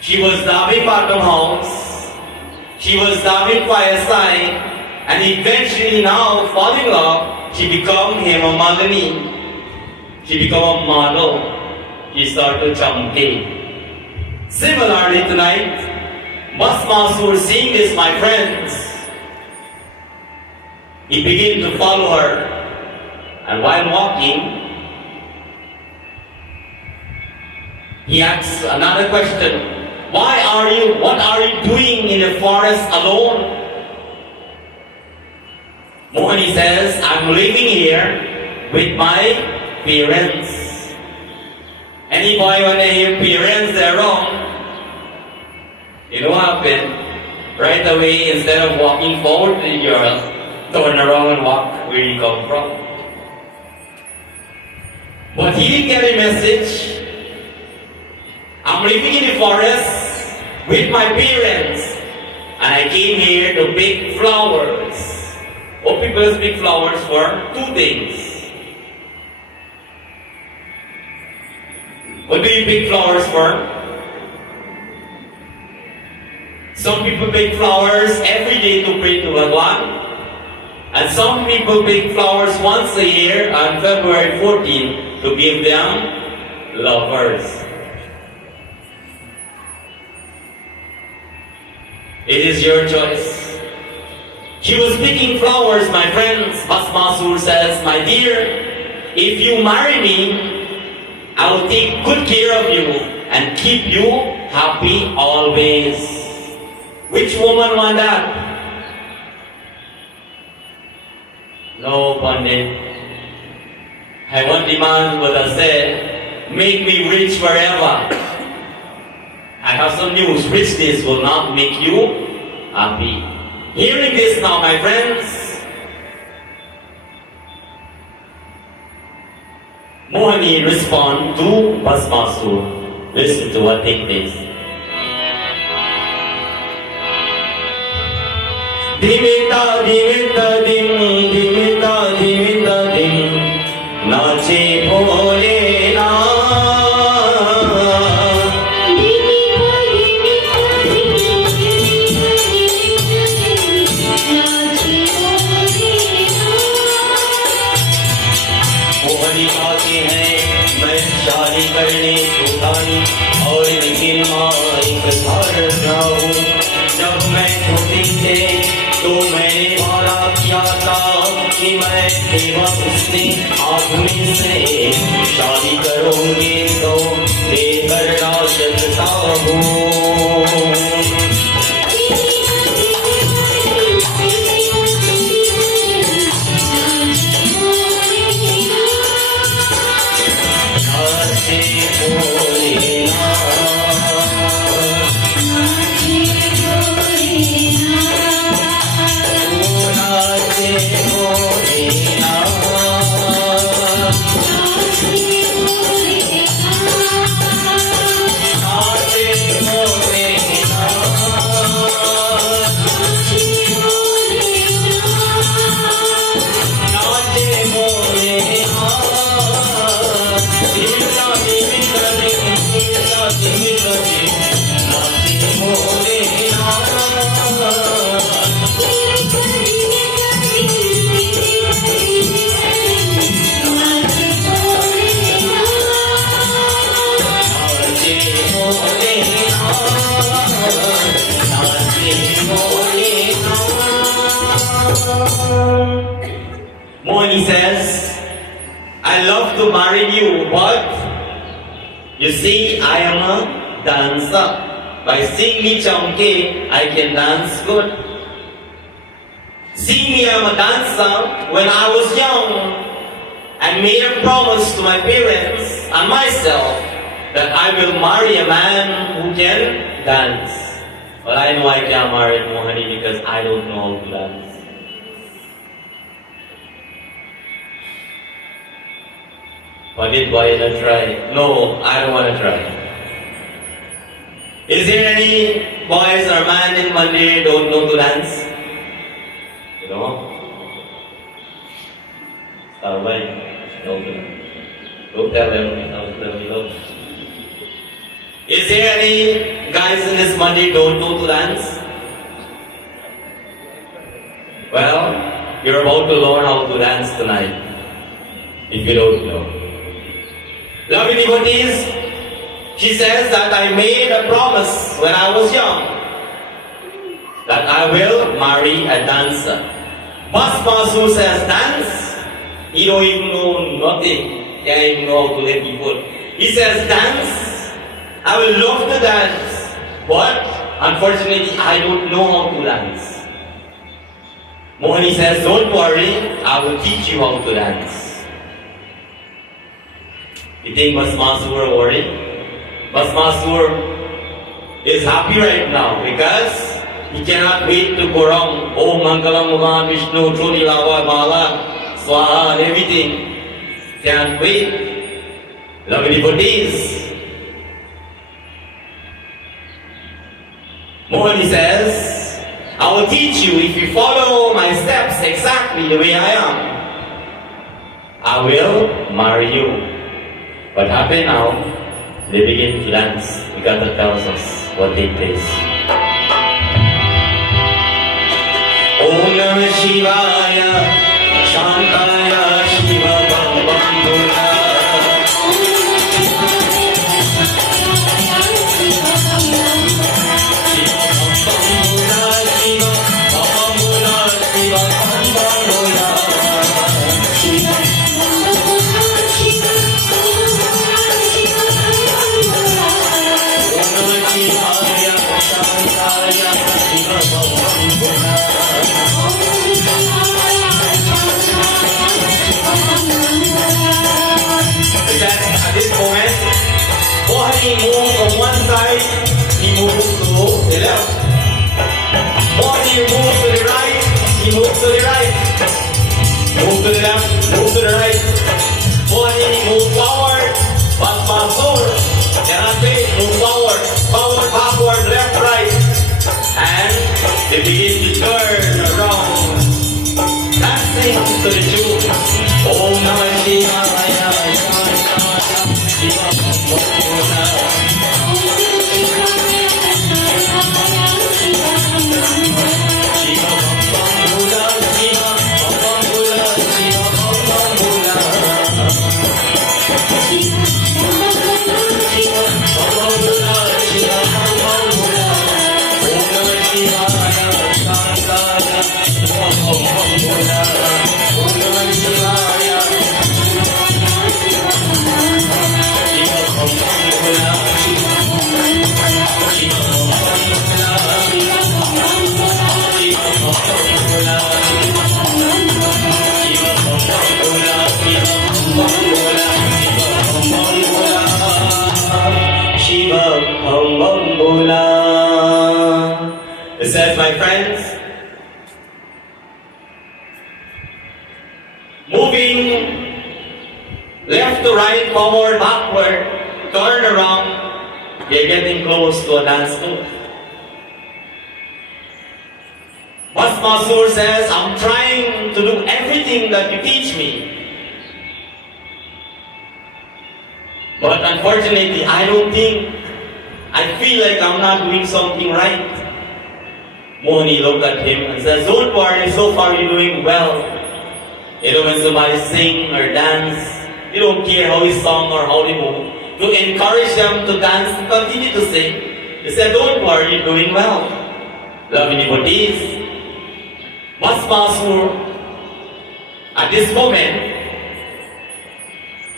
She was dabbing bottom house. She was dabbing fireside, and eventually now fall in love. She become him a Malini. She become a model. he started to chamke. Similarly tonight, Basmasur seeing this, my friends, he began to follow her, and while walking, he asks another question. What are you doing in the forest alone? Mohani says, I'm living here with my parents. Any boy when they hear parents, they're wrong. You know what happened? Right away, instead of walking forward to the girl, turn around and walk where you come from. But he didn't get a message. I'm living in the forest with my parents, and I came here to pick flowers. What people pick flowers for? 2 things. What do you pick flowers for? Some people pick flowers every day to pray to Gyaan, and some people pick flowers once a year on February 14th to give them lovers. It is your choice. She was picking flowers, my friends. Basmasur says, my dear, if you marry me, I will take good care of you and keep you happy always. Which woman want that? No, Pandit. I want the man who has said, make me rich forever. I have some news. Richness will not make you happy. Hearing this now, my friends, Mohani respond to Basmasur. Listen to what takes place. Dimita, dimita, dim, dimita, dimita, dim, nache bhole na. करने छुटानी और लेकिन mic धारना हूँ जब मैं छोटी थे तो मैंने वादा किया था कि मैं देवा उसने आदमी से शादी करूँगी तो देकर राजता हूँ Mohani says, I love to marry you, but you see, I am a dancer. By seeing me chamke, I can dance good. See me, I am a dancer. When I was young, I made a promise to my parents and myself that I will marry a man who can dance. But I know I can't marry Mohani because I don't know how to dance. Pandit, why not try? No, I don't want to try. Is there any boys or man in Mandir don't know to dance? You know? Starving. Don't tell them. Is there any guys in this Mandir don't know to dance? Well, you're about to learn how to dance tonight. If you don't know. Lovely devotees, She says that I made a promise when I was young that I will marry a dancer. Basmasu says dance. He don't even know nothing. He can't even know how to let people. He says dance. I will love to dance. But unfortunately I don't know how to dance. Mohani says, don't worry, I will teach you how to dance. You think Basmasur worried? Basmasur is happy right now because he cannot wait to go around. Om Mangalam Mugan Vishnu Truni Lava Mala Swaha and everything. Can't wait. Lovely devotees. Mohani says, I will teach you if you follow my steps exactly the way I am. I will marry you. What happened now? They begin to dance. The Gata tells us what take place. Om Namah Shivaya Shantaya Shiva Bambandura. He moved from one side, he moved to the left. Or he moved to the right, he moved to the right. Move to the left, move to the right. Or he moved forward, but forward. Cannot wait, move forward, forward, backward, left, right. And they begin to turn around, dancing to the tune. Om Namah Shivaya. It says, my friends, moving left to right, forward, backward, turn around, you're getting close to a dance move. Basmasur says, I'm trying to do everything that you teach me. But unfortunately, I feel like I'm not doing something right. Mohani looked at him and says, don't worry, so far you're doing well. You know, when somebody sing or dance, you don't care how he sung or how they move. To encourage them to dance and continue to sing. He said, don't worry, you're doing well. Loving devotees. Basmasur, at this moment,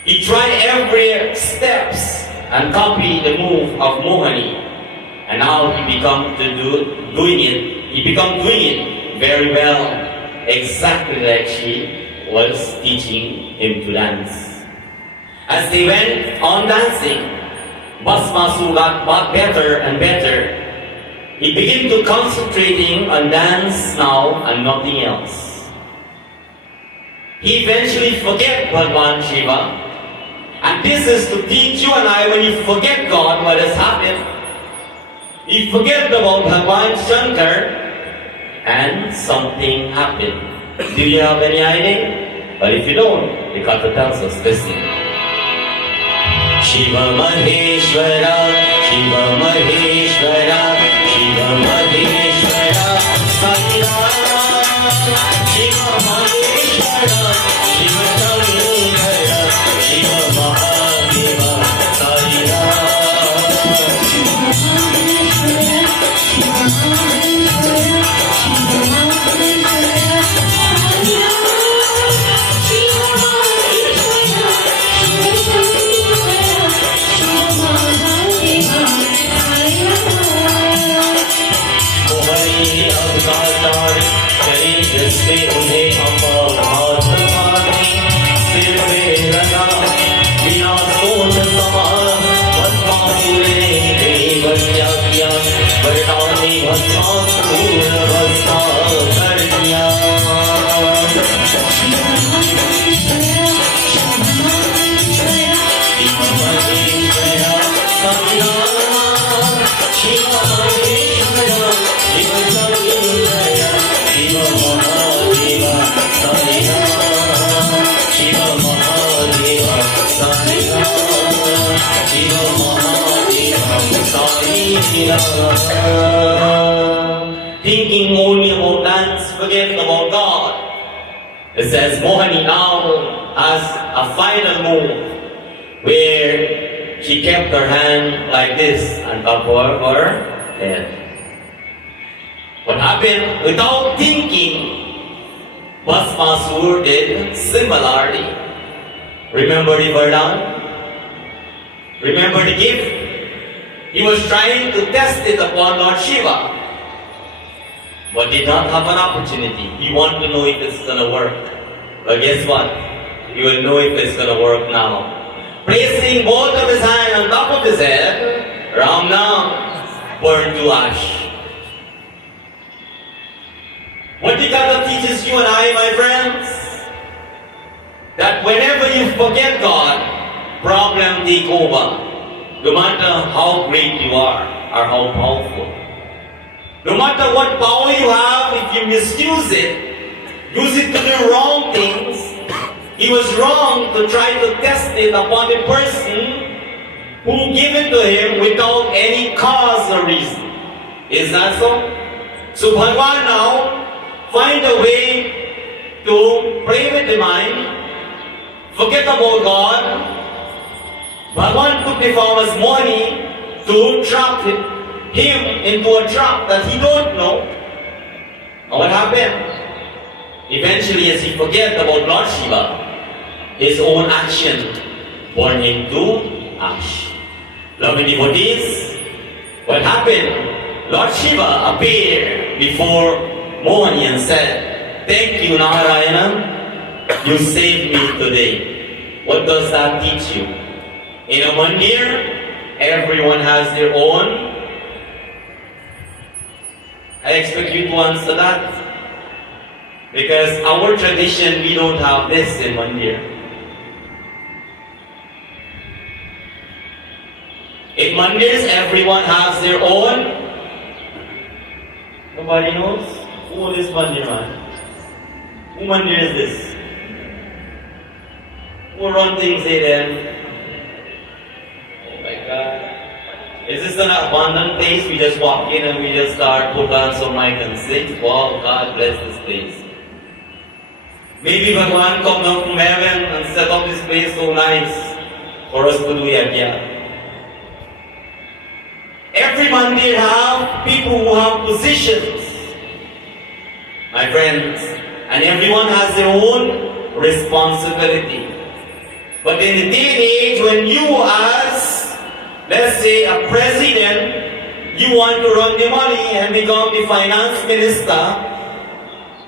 he tried every steps and copy the move of Mohani. And now he become doing it very well, exactly like she was teaching him to dance. As they went on dancing, Basmasur got better and better. He began to concentrating on dance now and nothing else. He eventually forget Bhagwan Shiva. And this is to teach you and I, when you forget God, what has happened. You forget about Bhagwan Shankar and something happened. Do you have any idea? But if you don't, the Katha tells us, listen. Shiva Maheshwara, Shiva Maheshwara, Shiva Maheshwara, Satyara, Shiva Maheshwara, Shiva Chandra, Shiva Mahadeva, Satyara. Thinking only about dance, forget about God. It says Mohani now has a final move where she kept her hand like this on top of her head. What happened? Without thinking, Bhasmasur did similarly. Remember the Vardhan? Remember the gift? He was trying to test it upon Lord Shiva, but did not have an opportunity. He wanted to know if it's going to work. But guess what? He will know if it's going to work now. Placing both of his hands on top of his head, Ram Nam burned to ash. What the Gita teaches you and I, my friends, that whenever you forget God, problem take over. No matter how great you are or how powerful. No matter what power you have, if you misuse it, use it to do wrong things, he was wrong to try to test it upon the person who gave it to him without any cause or reason. Is that so? So Bhagwan now find a way to play with the mind, forget about God. Bhagwan took the farmer's money to trap him into a trap that he don't know. And what happened? Eventually, as he forget about Lord Shiva, his own action burned him to ash. Loving devotees, what happened? Lord Shiva appeared before Mohani and said, "Thank you, Narayana, you saved me today." What does that teach you? In a mandir, everyone has their own. I expect you to answer that. Because our tradition, we don't have this in mandir. In mandirs, everyone has their own. Nobody knows? Who is mandir man? Who mandir is this? Who run things here then? Is this an abandoned place? We just walk in and we just start put on some mic and sing. Wow, God bless this place. Maybe Bhagwan come down from heaven and set up this place so nice for us to do Yajna. Every mandir have people who have positions, my friends, and everyone has their own responsibility. But in the day and age when you as, let's say, a president, you want to run the money and become the finance minister,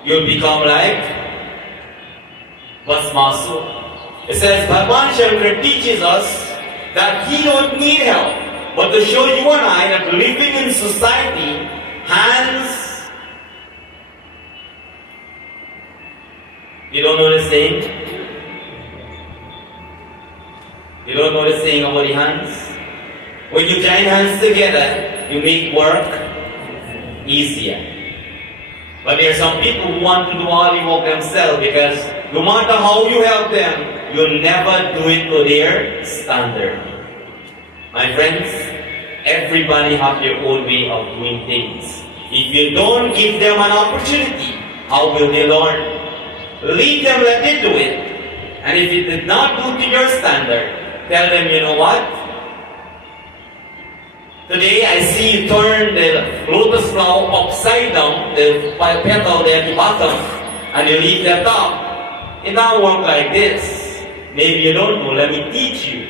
you'll become like Bhasmasur. It says, Bhagwan Shankar teaches us that he don't need help, but to show you and I that living in society, hands, you don't know the saying? You don't know the saying about the hands? When you join hands together, you make work easier. But there are some people who want to do all the work themselves because no matter how you help them, you'll never do it to their standard. My friends, everybody have their own way of doing things. If you don't give them an opportunity, how will they learn? Leave them, let them do it. And if it did not do to your standard, tell them, you know what? Today I see you turn the lotus flower upside down, the petal there at the bottom, and you leave the top. It now work like this. Maybe you don't know, let me teach you.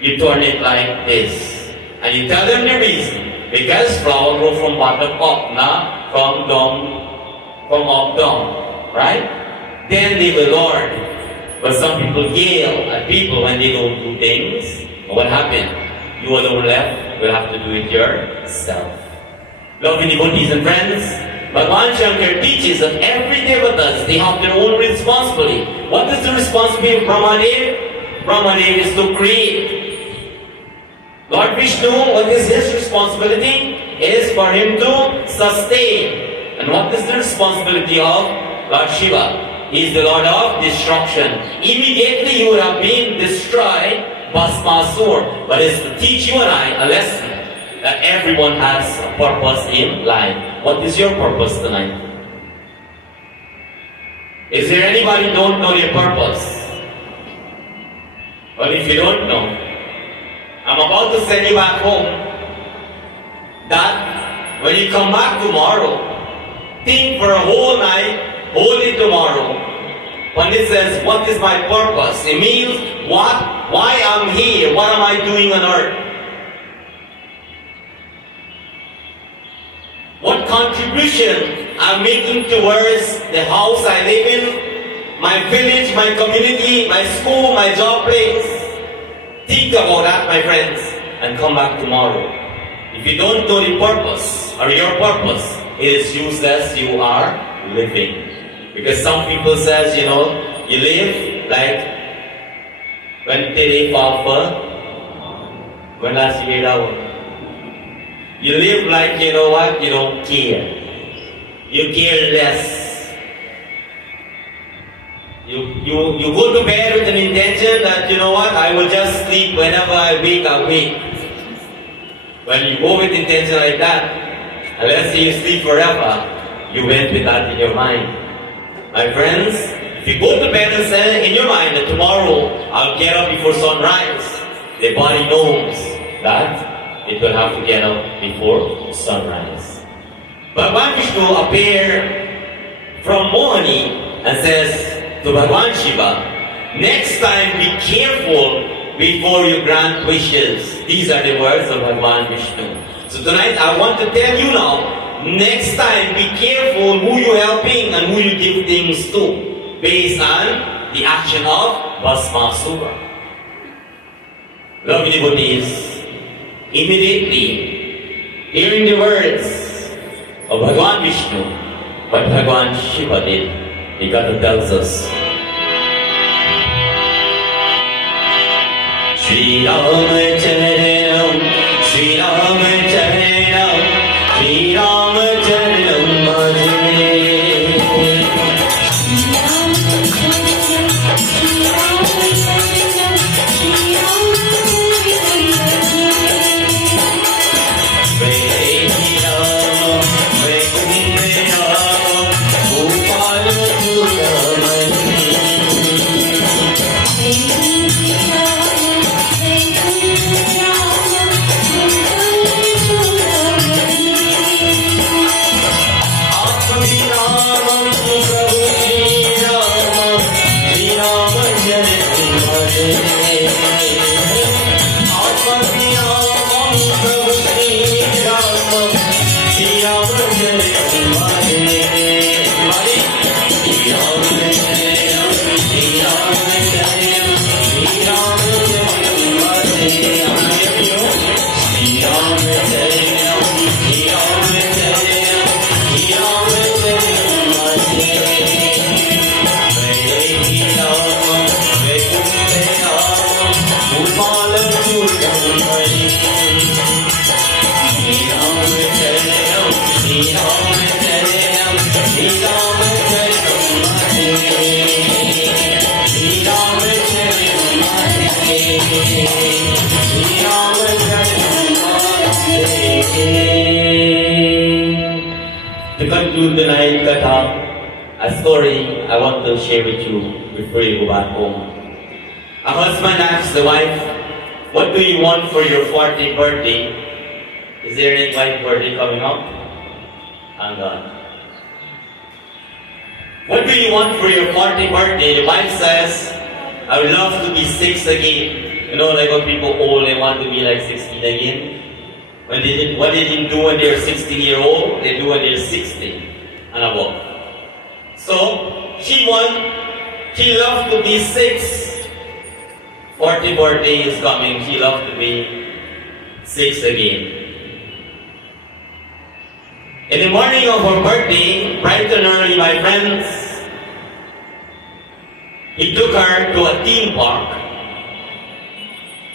You turn it like this. And you tell them the reason. Because flower grow from bottom up, not from up down. Right? Then they will learn. But some people yell at people when they don't do things. What happened? You alone left, you will have to do it yourself. Loving devotees and friends, Bhagavan Shankar teaches that every devatas, they have their own responsibility. What is the responsibility of Brahmadev? Brahmadev is to create. Lord Vishnu, what is his responsibility? It is for him to sustain. And what is the responsibility of Lord Shiva? He is the Lord of destruction. Immediately he would have been destroyed, Bhasmasur. But it's to teach you and I a lesson that everyone has a purpose in life. What is your purpose tonight? Is there anybody who don't know their purpose? Well, if you don't know, I'm about to send you back home. That when you come back tomorrow, think for a whole night, wholly tomorrow. Pandit says, what is my purpose? It means what? Why I'm here? What am I doing on earth? What contribution I'm making towards the house I live in, my village, my community, my school, my job place. Think about that, my friends, and come back tomorrow. If you don't know the purpose, or your purpose, it is useless, you are living. Because some people says, you live like, when they fall when last you made you live like, you don't care. You care less. You go to bed with an intention that, I will just sleep whenever I wake, I'll wake. When you go with intention like that, and let's say you sleep forever, you went with that in your mind. My friends, if you go to bed and say in your mind that tomorrow I'll get up before sunrise, the body knows that it will have to get up before sunrise. Bhagavan Vishnu appeared from Mohani and says to Bhagavan Shiva, next time be careful before you grant wishes. These are the words of Bhagavan Vishnu. So tonight I want to tell you now, next time be careful who you're helping and who you give things to, based on the action of Bhasmasura. Lovely devotees, immediately, hearing the words of Bhagavan Vishnu, what Bhagavan Shiva did, he got to tell us. Shri Ram Charanam, Shri Ram Charanam, Shri Ram Charanam Bhaje. To conclude the night Katha, a story I want to share with you before you go back home. A husband asks the wife, what do you want for your 40th birthday? Is there any wife birthday coming up? Hang on. What do you want for your 40th birthday? The wife says, I would love to be 6 again. Like when people old, they want to be like 16 again. What they didn't do when they're 16-year-old, they do when they're 60 and above. So, she loved to be 6. 40th birthday is coming, she loved to be 6 again. In the morning of her birthday, bright and early, my friends, he took her to a theme park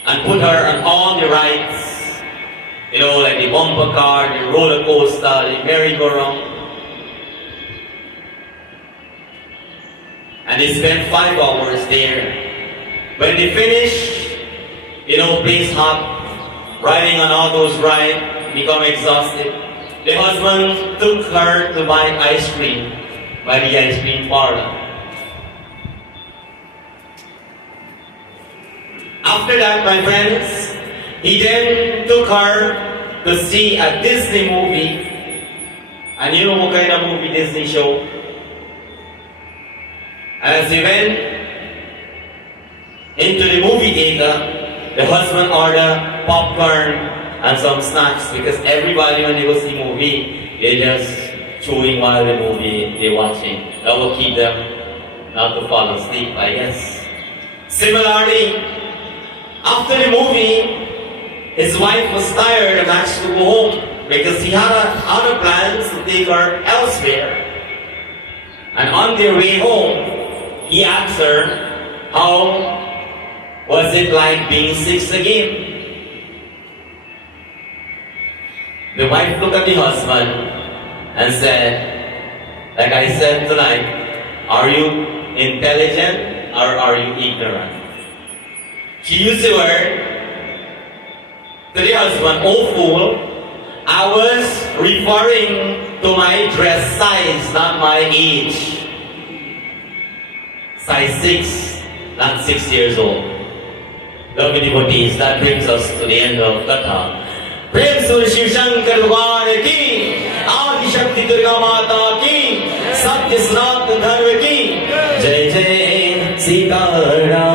and put her on all the rides, like the bumper car, the roller coaster, the merry-go-round. And they spent 5 hours there. When they finished, place hot, riding on all those rides, become exhausted. The husband took her to buy ice cream by the ice cream parlor. After that, my friends, he then took her to see a Disney movie. And you know what kind of movie Disney show? And as he went into the movie theater, the husband ordered popcorn and some snacks, because everybody, when they go see movie, they're just chewing while the movie they're watching. That will keep them not to fall asleep, I guess. Similarly, after the movie, his wife was tired and asked to go home because he had other plans to take her elsewhere. And on their way home, he asked her, how was it like being 6 again? The wife looked at the husband and said, like I said tonight, are you intelligent or are you ignorant? She used the word to the husband, oh fool, I was referring to my dress size, not my age. Size 6, not 6 years old. Lovely devotees, that brings us to the end of Katha. प्रेम सुर शिव शंकर भगवान की, आदि शक्ति दुर्गा माता की, सत्य सनातन धर्म की, जय जय सीताराम।